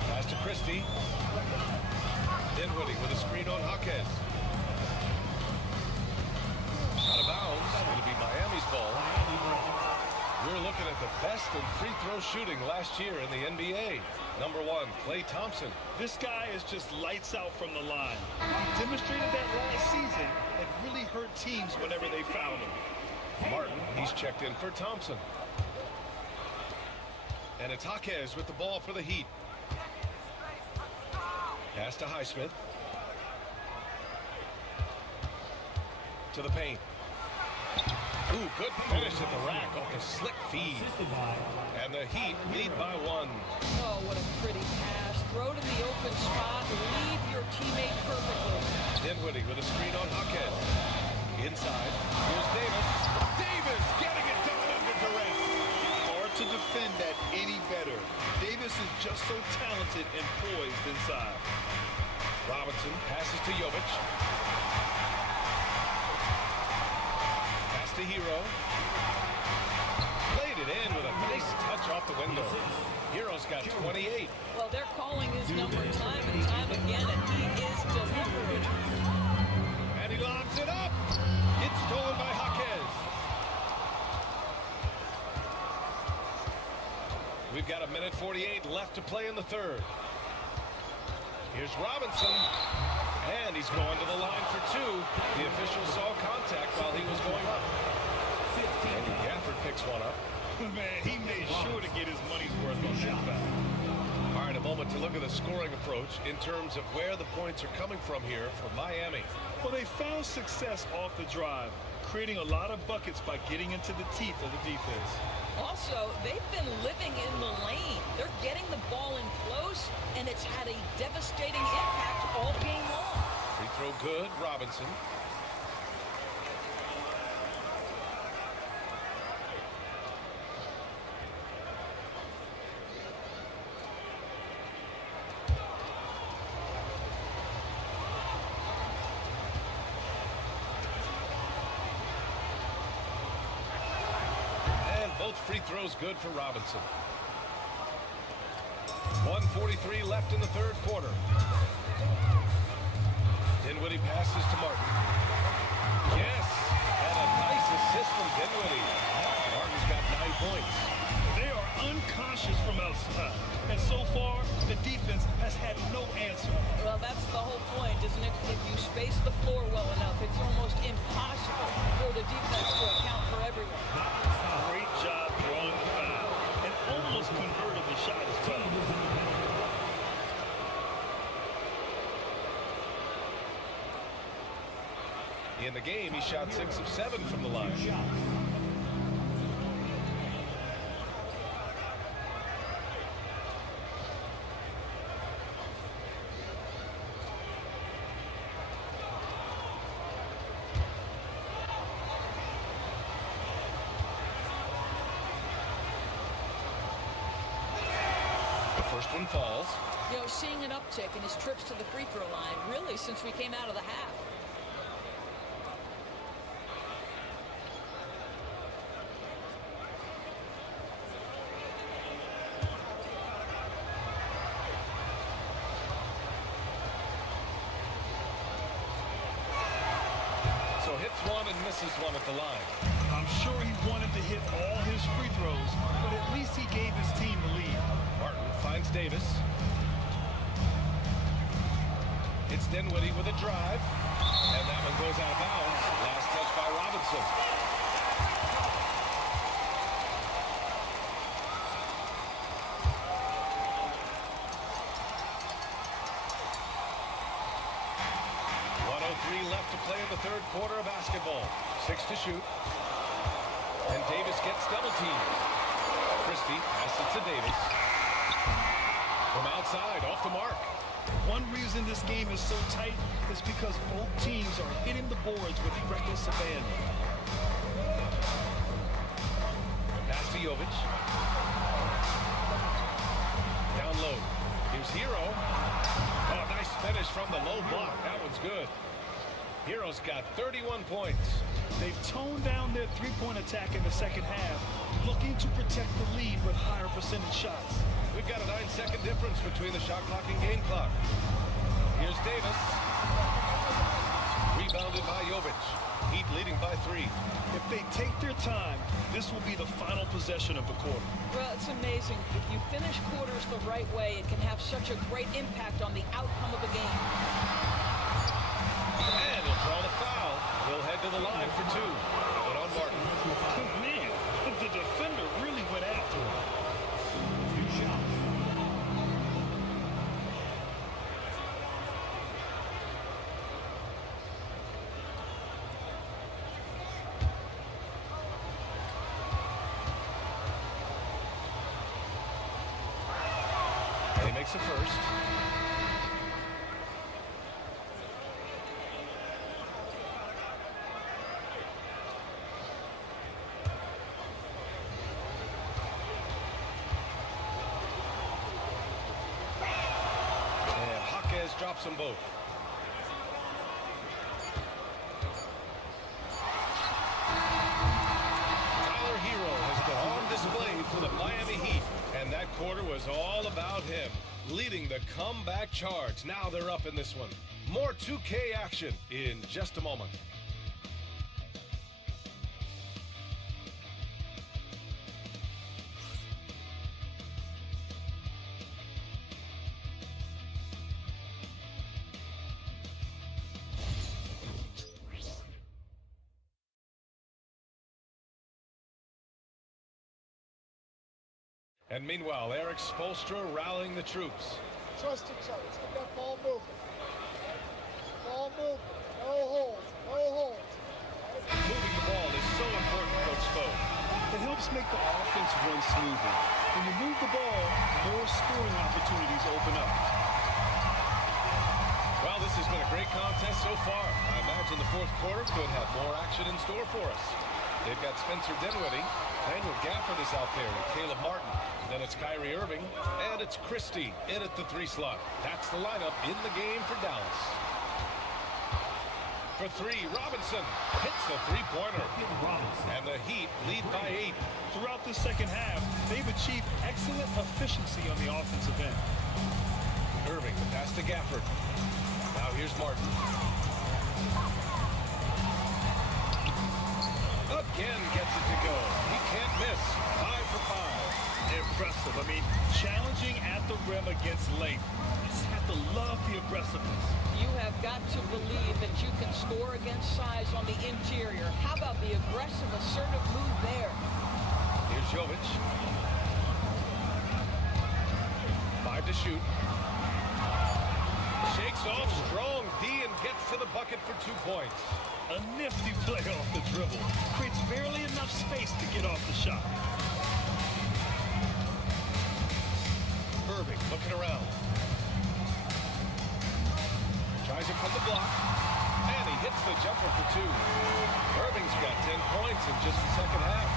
Pass to Christie. Dinwiddie with a screen on Jaquez. Out of bounds. It'll be Miami's ball. We're looking at the best in free throw shooting last year in the NBA. Number 1, Klay Thompson. This guy is just lights out from the line. He demonstrated that last season and really hurt teams whenever they fouled him. Martin, he's checked in for Thompson. And it's Jaquez with the ball for the Heat. Pass to Highsmith. To the paint. Ooh, good finish at the rack off the slick feed. And the Heat lead by 1. Oh, what a pretty pass. Throw to the open spot. Lead your teammate perfectly. Dinwiddie with a screen on Jaquez. Inside. Here's Davis. Davis getting it done under duress. Hard to defend that any better. Davis is just so talented and poised inside. Robinson passes to Jovic. To Herro. Played it in with a nice touch off the window. Herro's got 28. Well, they're calling his number time and time again, and he is delivering. And he lobs it up. It's stolen by Jaquez. We've got 1:48 left to play in the third. Here's Robinson. And he's going to the line for 2. The official saw contact while he was going up. And Gafford picks one up. Man, he made sure to get his money's worth on that foul. All right, a moment to look at the scoring approach in terms of where the points are coming from here for Miami. Well, they found success off the drive, creating a lot of buckets by getting into the teeth of the defense. Also, they've been living in the lane. They're getting the ball in close, and it's had a devastating impact all game long. Free throw good, Robinson. And both free throws good for Robinson. 1:43 left in the third quarter. Dinwiddie passes to Martin. Yes, and a nice assist from Dinwiddie. Martin's got 9 points. They are unconscious from outside, and so far, the defense has had no answer. Well, that's the whole point, isn't it? If you space the floor well enough, it's almost impossible for the defense to account for everyone. Great job drawing the foul, and almost converted the shot as well. In the game, he shot 6 of 7 from the line. The first one falls. You know, seeing an uptick in his trips to the free throw line, really, since we came out of the half. Misses one at the line. I'm sure he wanted to hit all his free throws, but at least he gave his team the lead. Martin finds Davis. It's Dinwiddie with a drive, and that one goes out of bounds. Last touch by Robinson. Left to play in the third quarter of basketball. 6 to shoot. And Davis gets double teamed. Christie passes to Davis. From outside, off the mark. One reason this game is so tight is because both teams are hitting the boards with reckless abandon. Pass to Jovic. Down low. Here's Herro. Oh, nice finish from the low block. That one's good. Herro's got 31 points. They've toned down their three-point attack in the second half, looking to protect the lead with higher percentage shots. We've got a 9-second difference between the shot clock and game clock. Here's Davis. Rebounded by Jovic. Heat leading by 3. If they take their time, this will be the final possession of the quarter. Well, it's amazing. If you finish quarters the right way, it can have such a great impact on the outcome of the game. And he'll draw the foul. He'll head to the line for 2. But on Martin. Man, the defender really went after him. 2 shots. And he makes the first. Drops them both. Tyler Herro has been on display for the Miami Heat, and that quarter was all about him, leading the comeback charge. Now they're up in this one. More 2K action in just a moment. And meanwhile, Eric Spoelstra rallying the troops. Trust each other. Let's get that ball moving. Ball moving. No holds. No holds. Moving the ball is so important, Coach Spo. It helps make the offense run smoothly. When you move the ball, more scoring opportunities open up. Well, this has been a great contest so far. I imagine the fourth quarter could have more action in store for us. They've got Spencer Dinwiddie, Daniel Gafford is out there, and Caleb Martin. Then it's Kyrie Irving, and it's Christie in at the 3 slot. That's the lineup in the game for Dallas. For 3, Robinson hits a 3-pointer. And the Heat lead by 8. Throughout the second half, they've achieved excellent efficiency on the offensive end. Irving, the pass to Gafford. Now here's Martin. Again gets it to go. He can't miss. 5 for 5. Impressive. I mean, challenging at the rim against length. You just have to love the aggressiveness. You have got to believe that you can score against size on the interior. How about the aggressive, assertive move there? Here's Jovic. 5 to shoot. Shakes off strong D and gets to the bucket for 2 points. A nifty play off the dribble. Creates barely enough space to get off the shot. Irving looking around. Tries it from the block. And he hits the jumper for 2. Irving's got 10 points in just the second half.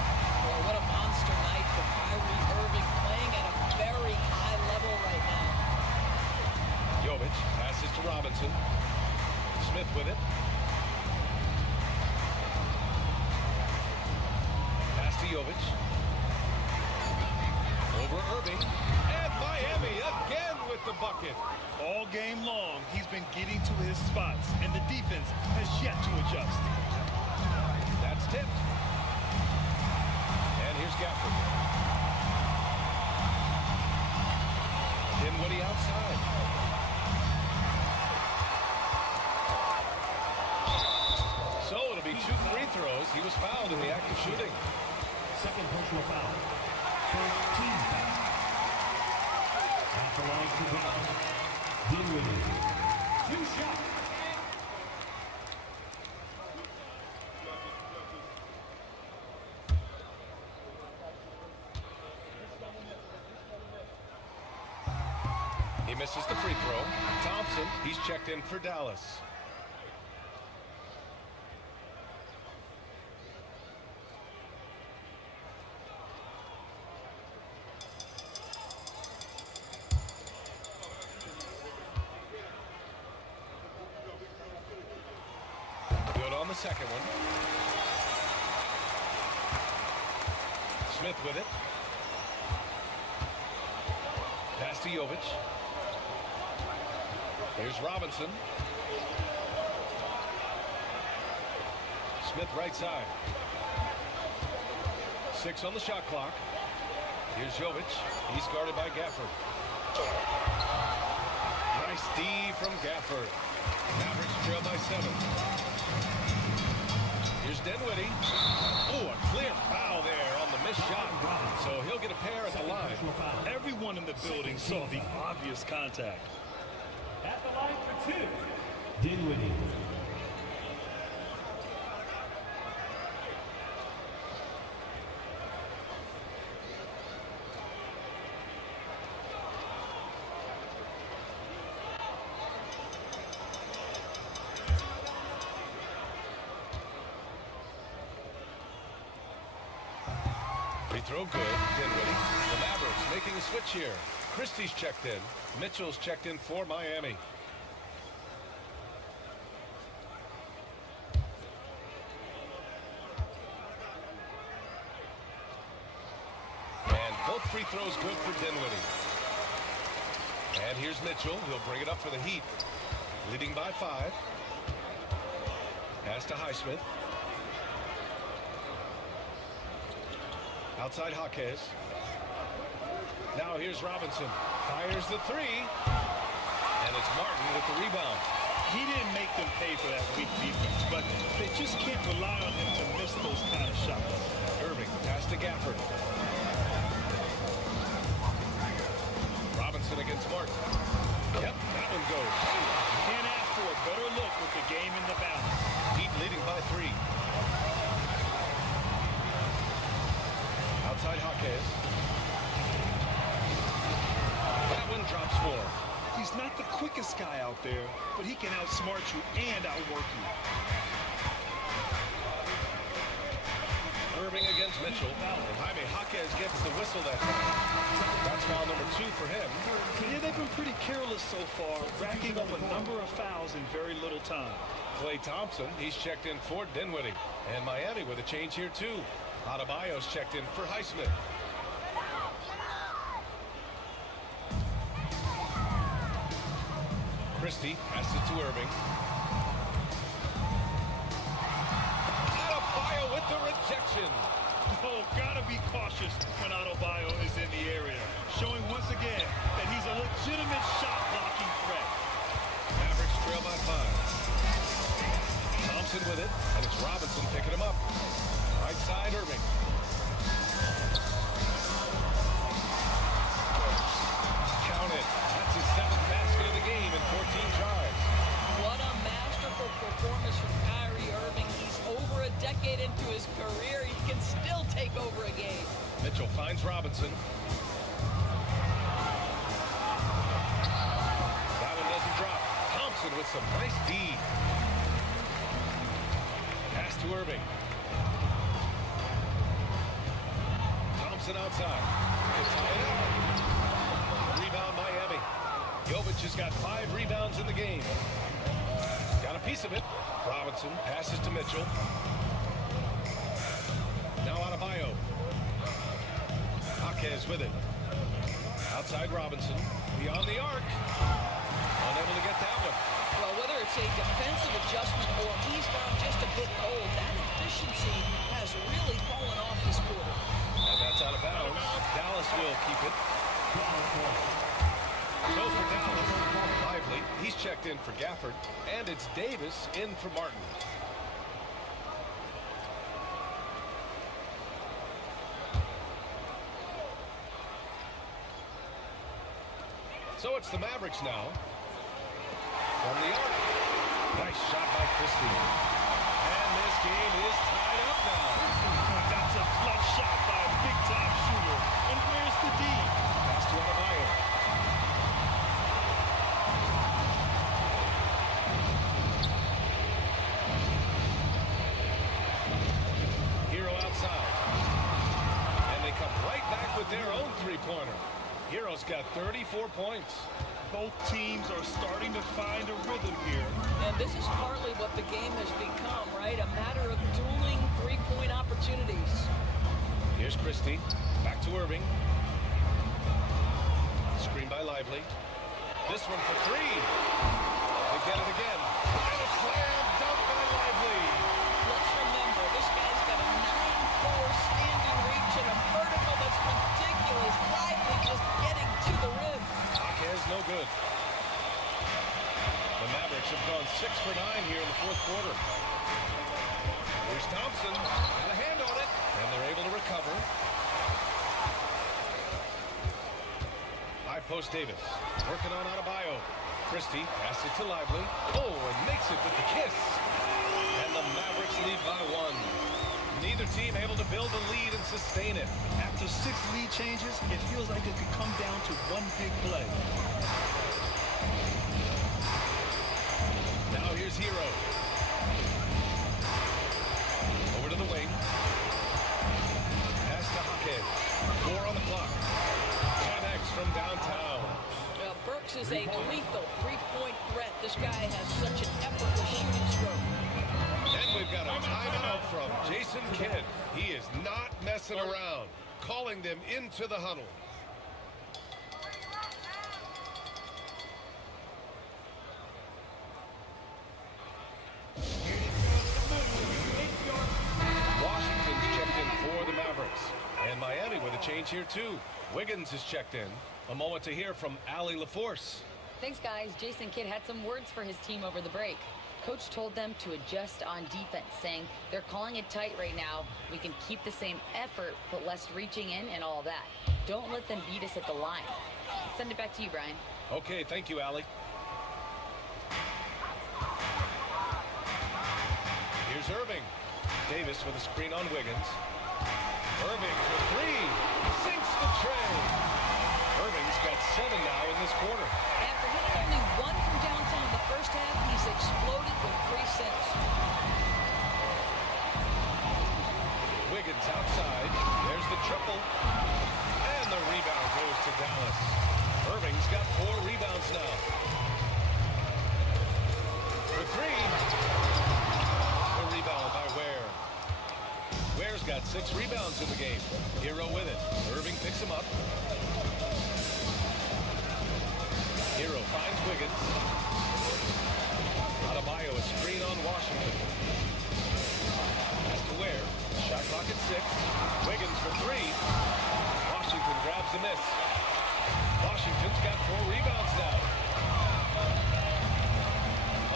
Well, what a monster night for Kyrie Irving, playing at a very high level right now. Jovic passes to Robinson. Smith with it. Pass to Jovic. Over Irving. And Miami again with the bucket. All game long, he's been getting to his spots, and the defense has yet to adjust. That's tipped. And here's Gafford. Dinwiddie outside. So it'll be 2 free throws. He was fouled in the act of shooting. Second personal foul. First team foul. At the line to bounce. Dinwiddie. 2 shots. He misses the free throw. Thompson, he's checked in for Dallas. Good on the second one. Smith with it. Pass to Jovic. Here's Robinson. Smith right side. 6 on the shot clock. Here's Jovic. He's guarded by Gafford. Nice D from Gafford. Mavericks trail by 7. Here's Dinwiddie. Oh, a clear foul there on the missed shot. So he'll get a pair at the line. Everyone in the building saw the obvious contact. At the line for 2, Dinwiddie. Free throw good. Dinwiddie. The Mavericks making a switch here. Christie's checked in. Mitchell's checked in for Miami. And both free throws good for Dinwiddie. And here's Mitchell. He'll bring it up for the Heat. Leading by 5. Pass to Highsmith. Outside Jaquez. Now here's Robinson. Fires the 3. And it's Martin with the rebound. He didn't make them pay for that weak defense, but they just can't rely on him to miss those kind of shots. Irving, pass to Gafford. Robinson against Martin. Yep, that one goes. Can't ask for a better look with the game in the balance. Heat leading by 3. Outside Jaquez. That one drops 4. He's not the quickest guy out there, but he can outsmart you and outwork you. Irving against Mitchell. And Jaime Jaquez gets the whistle that time. That's foul number 2 for him. Yeah, they've been pretty careless so far, racking up a number of fouls in very little time. Klay Thompson, he's checked in for Dinwiddie. And Miami with a change here too. Adebayo's checked in for Highsmith. Christie passes to Irving. Adebayo with the rejection. Oh, gotta be cautious when Adebayo is in the area, showing once again that he's a legitimate shot-blocking threat. Mavericks trail by 5. Thompson with it, and it's Robinson picking him up. Right side, Irving. Count it. That's his 7th basket of the game in 14 tries. What a masterful performance from Kyrie Irving. He's over a decade into his career. He can still take over a game. Mitchell finds Robinson. That one doesn't drop. Thompson with some nice D. Pass to Irving. Thompson outside. To tie it up. Rebound Miami. Jovic has got 5 rebounds in the game. Got a piece of it. Robinson passes to Mitchell. Now Adebayo. Jaquez with it. Outside Robinson. Beyond the arc. Unable to get that one. Well, whether it's a defensive adjustment or he's gone just a bit cold, that efficiency has really fallen off this quarter. And that's out of bounds. Dallas will keep it. So for Dallas, Lively, he's checked in for Gafford, and it's Davis in for Martin. So it's the Mavericks now. From the arc. Nice shot by Christie. And this game is tied up now. That's a clutch shot by a big-time shooter. And where's the D? Pass to Adebayo. Herro outside. And they come right back with their own three-pointer. Herro's got 34 points. Both teams are starting to find a rhythm here. And this is partly what the game has become, right? A matter of dueling three-point opportunities. Here's Christie. Back to Irving. Screen by Lively. This one for three. They get it again. And a slam dunk by Lively. Let's remember, this guy's got a 9'4" standing reach and a vertical that's ridiculous. Lively just getting to the rim. Jaquez no good. The Mavericks have gone 6 for 9 here in the fourth quarter. Here's Thompson. Got a hand on it. And they're able to recover. High post Davis. Working on Adebayo. Christie passes to Lively. Oh, and makes it with the kiss. And the Mavericks lead by 1. Neither team able to build a lead and sustain it. After 6 lead changes, it feels like it could come down to one big play. Now here's Herro. Over to the wing. Pass to Jaquez. 4 on the clock. Connects from downtown. Burks is a lethal three-point threat. This guy has such an effortless shooting stroke. And we've got a timeout from Jason Kidd. He is not messing around. Calling them into the huddle. Washington's checked in for the Mavericks. And Miami with a change here too. Wiggins is checked in. A moment to hear from Allie LaForce. Thanks, guys. Jason Kidd had some words for his team over the break. Coach told them to adjust on defense, saying they're calling it tight right now. We can keep the same effort, but less reaching in and all that. Don't let them beat us at the line. Send it back to you, Brian. Okay, thank you, Allie. Here's Irving. Davis with a screen on Wiggins. Irving for three. Sinks the tray. Irving's got 7 now in this quarter. After hitting only 1 from downtown in the first half, he's exploded with 3 since. Wiggins outside. There's the triple. And the rebound goes to Dallas. Irving's got 4 rebounds now. For 3. The rebound by Ware. Ware's got 6 rebounds in the game. Herro with it. Irving picks him up. Herro finds Wiggins. Adebayo a screen on Washington. Pass to Ware. Shot clock at 6. Wiggins for 3. Washington grabs the miss. Washington's got 4 rebounds now.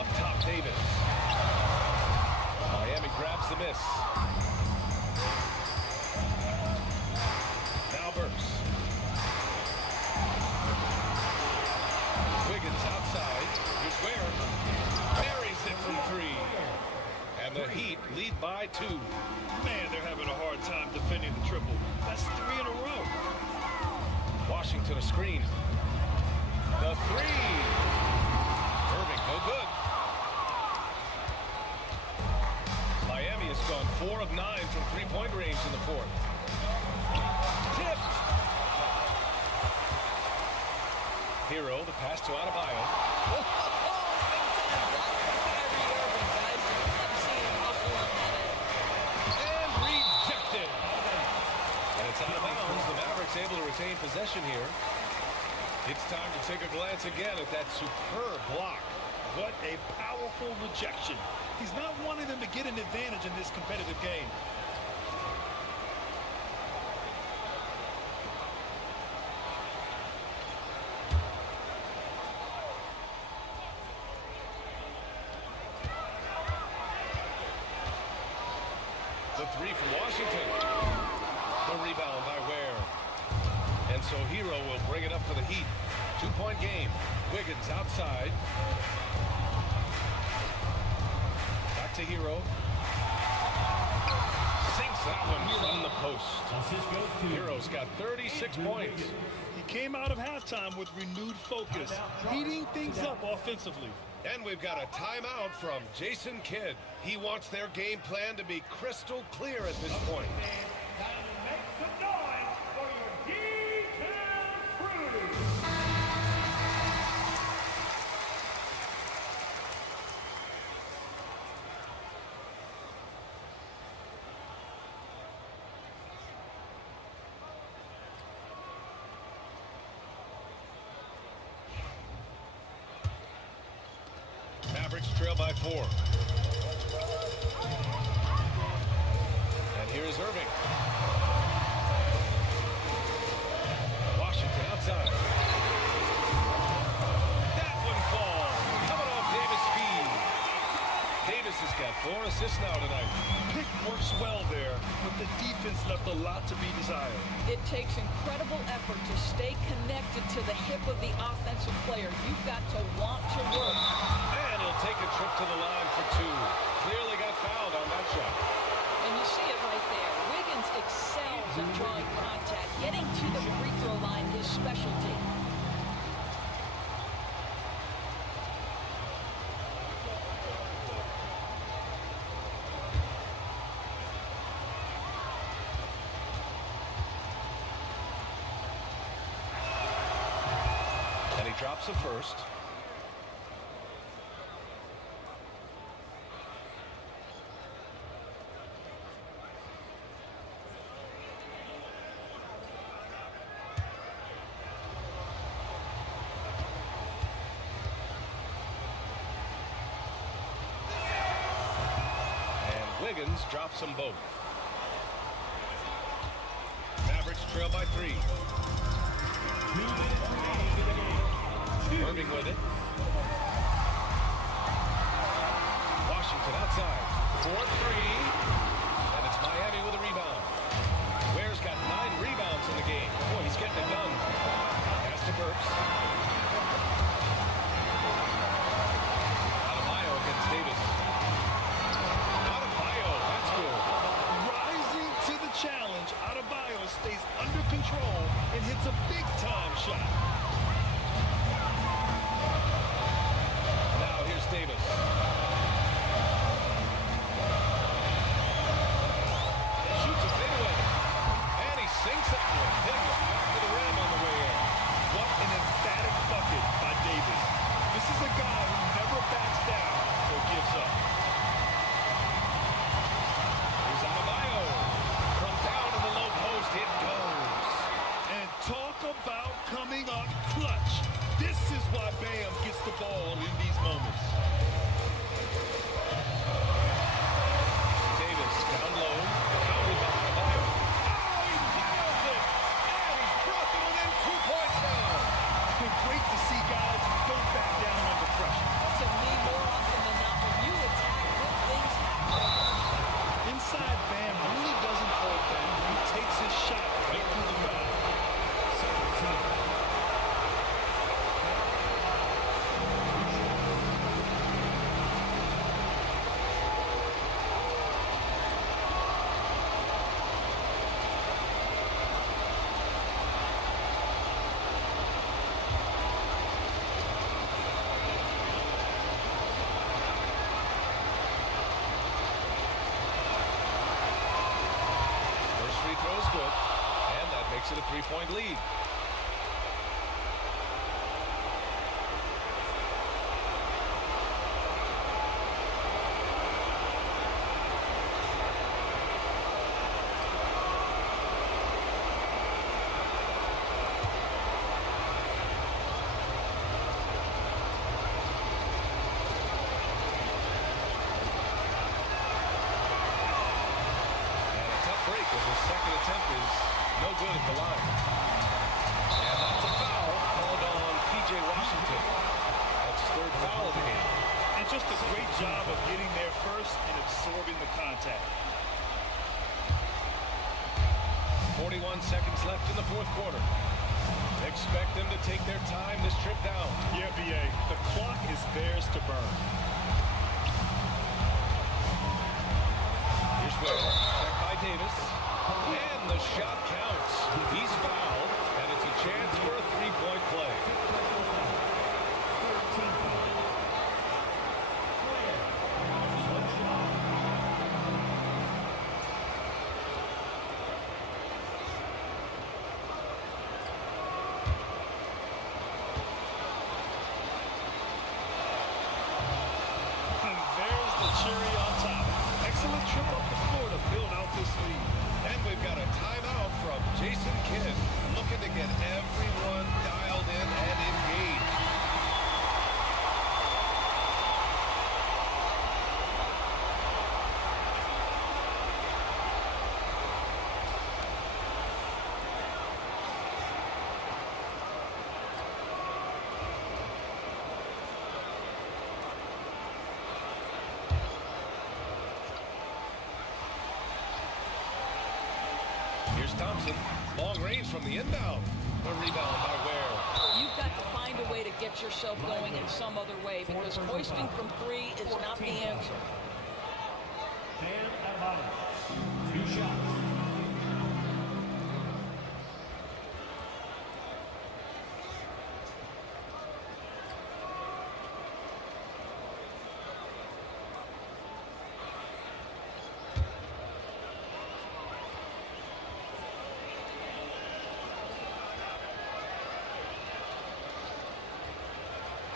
Up top, Davis. Miami grabs the miss. Now Burks. Wiggins outside. Here's Ware. Buries it from 3. And the Heat lead by 2. Man, they're having a hard time defending the triple. That's 3 in a row. Washington a screen. The 3. Irving no good. Miami has gone 4 of 9 from 3-point range in the fourth. Tipped. Herro, the pass to Adebayo. And rejected. And it's out of bounds. The Mavericks able to retain possession here. It's time to take a glance again at that superb block. What a powerful rejection. He's not wanting them to get an advantage in this competitive game. The 3 from Washington. The rebound by Ware. And so Herro will bring it up for the Heat. 2-point game. Wiggins outside. Back to Herro. Sinks that one from the post. Herro's got 36 points. He came out of halftime with renewed focus, heating things up offensively. And we've got a timeout from Jason Kidd. He wants their game plan to be crystal clear at this point. trail by 4. And here's Irving. Washington outside. That one falls. Coming off Davis' feed. Davis has got 4 assists now tonight. Pick works well there, but the defense left a lot to be desired. It takes incredible effort to stay connected to the hip of the offensive player. You've got to want to work. And he'll take a trip to the line for 2. Clearly got fouled on that shot. And you see it right there. Wiggins excels at drawing contact. Getting to the free throw line, his specialty. And he drops it first. Wiggins drops them both. Mavericks trail by 3. Irving with it. Washington outside. 4-3. And it's Miami with a rebound. Ware's got 9 rebounds in the game. Boy, he's getting it done. Pass to Burks. Adebayo against Davis. Rising to the challenge, Adebayo stays under control and hits a big-time shot. Now here's Davis. Shoots a fadeaway. And he sinks that one. Hitting it back to the rim on the way in. What an emphatic bucket by Davis. This is a guy who never backs down or gives up. Adebayo from down in the low post, it goes. And talk about coming up clutch. This is why Bam gets the ball in these moments. Davis down low, counted by Adebayo. Oh, he nails it! And he's brought them within 2 points now. It's been great to see guys who don't back down under pressure. To me, more often than not, when you attack, good things happen. Inside, Bam really doesn't hold back. He takes his shot right through the foul. Makes it a 3-point lead. And a tough break as his second attempt is no good at the line. And that's a foul called on P.J. Washington. That's his 3rd foul of the game. And just a great job of getting there first and absorbing the contact. 41 seconds left in the 4th quarter. Expect them to take their time this trip down. Yeah, B.A. The clock is theirs to burn. Here's Ware. Checked by Davis. And the shot counts. He's fouled, and it's a chance for a 3-point play. And there's the cherry on top. Excellent trip up the floor to build out this lead. And we've got a timeout from Jason Kidd, looking to get everyone dialed in and engaged. long range from the inbound. The rebound by Ware. You've got to find a way to get yourself going in some other way because hoisting from three is not the answer. And at bottom, 2 shots.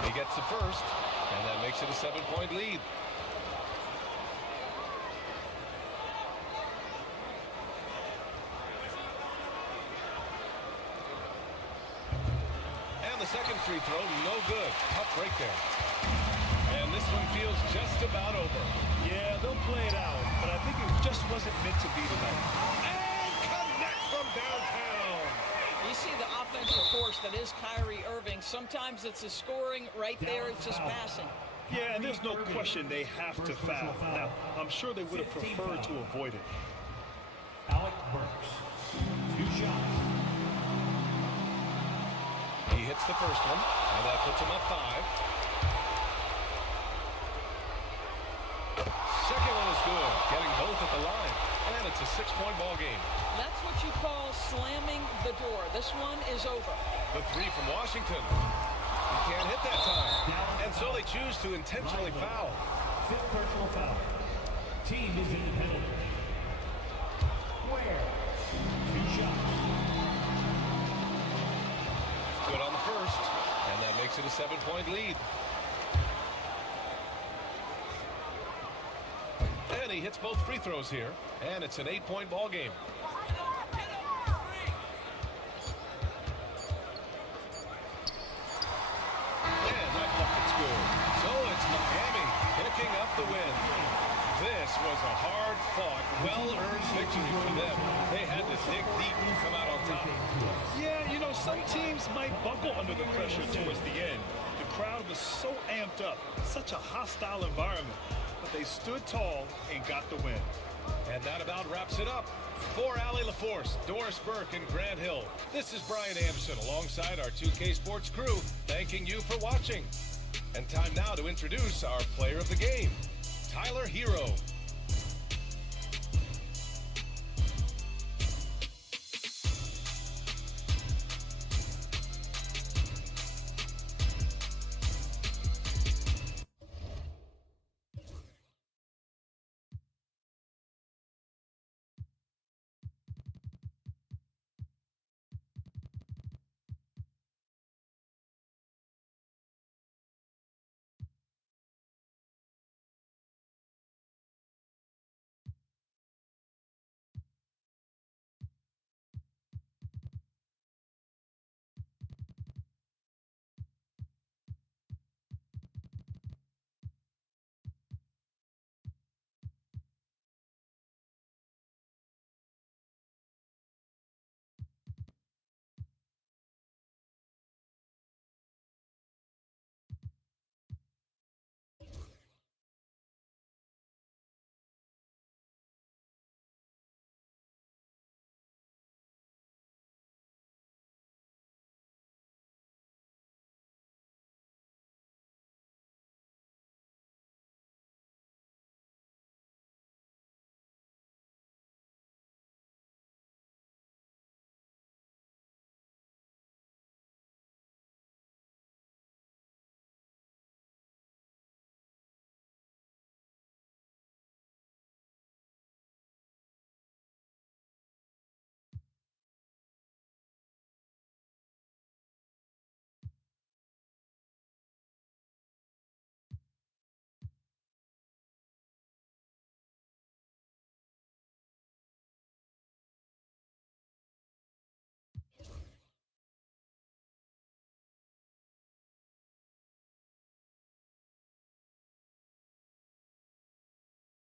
He gets the first, and that makes it a 7-point lead. And the second free throw, no good. Tough break there. And this one feels just about over. Yeah, they'll play it out, but I think it just wasn't meant to be tonight. And connect from downtown. You see the offensive force that is Kyrie Irving. Sometimes it's his scoring. Right there, it's just passing. Yeah, and there's no question they have to foul. Now, I'm sure they would have preferred to avoid it. Alec Burks, 2 shots. He hits the first one, and that puts him up 5. Second one is good, getting both at the line. And it's a 6-point ball game. That's what you call slamming the door. This one is over. The three from Washington. He can't hit that time. And so they choose to intentionally foul. 5th personal foul. Team is in the penalty. Ware, 2 shots. Good on the first. And that makes it a 7-point lead. And he hits both free throws here. And it's an 8-point ball game. And that bucket's good. So it's Miami picking up the win. This was a hard-fought, well-earned victory for them. They had to dig deep and come out on top. Yeah, you know, some teams might buckle under the pressure towards the end. The crowd was so amped up, such a hostile environment. But they stood tall and got the win. And that about wraps it up. For Allie LaForce, Doris Burke, and Grant Hill, this is Brian Anderson alongside our 2K Sports crew, thanking you for watching. And time now to introduce our player of the game, Tyler Herro.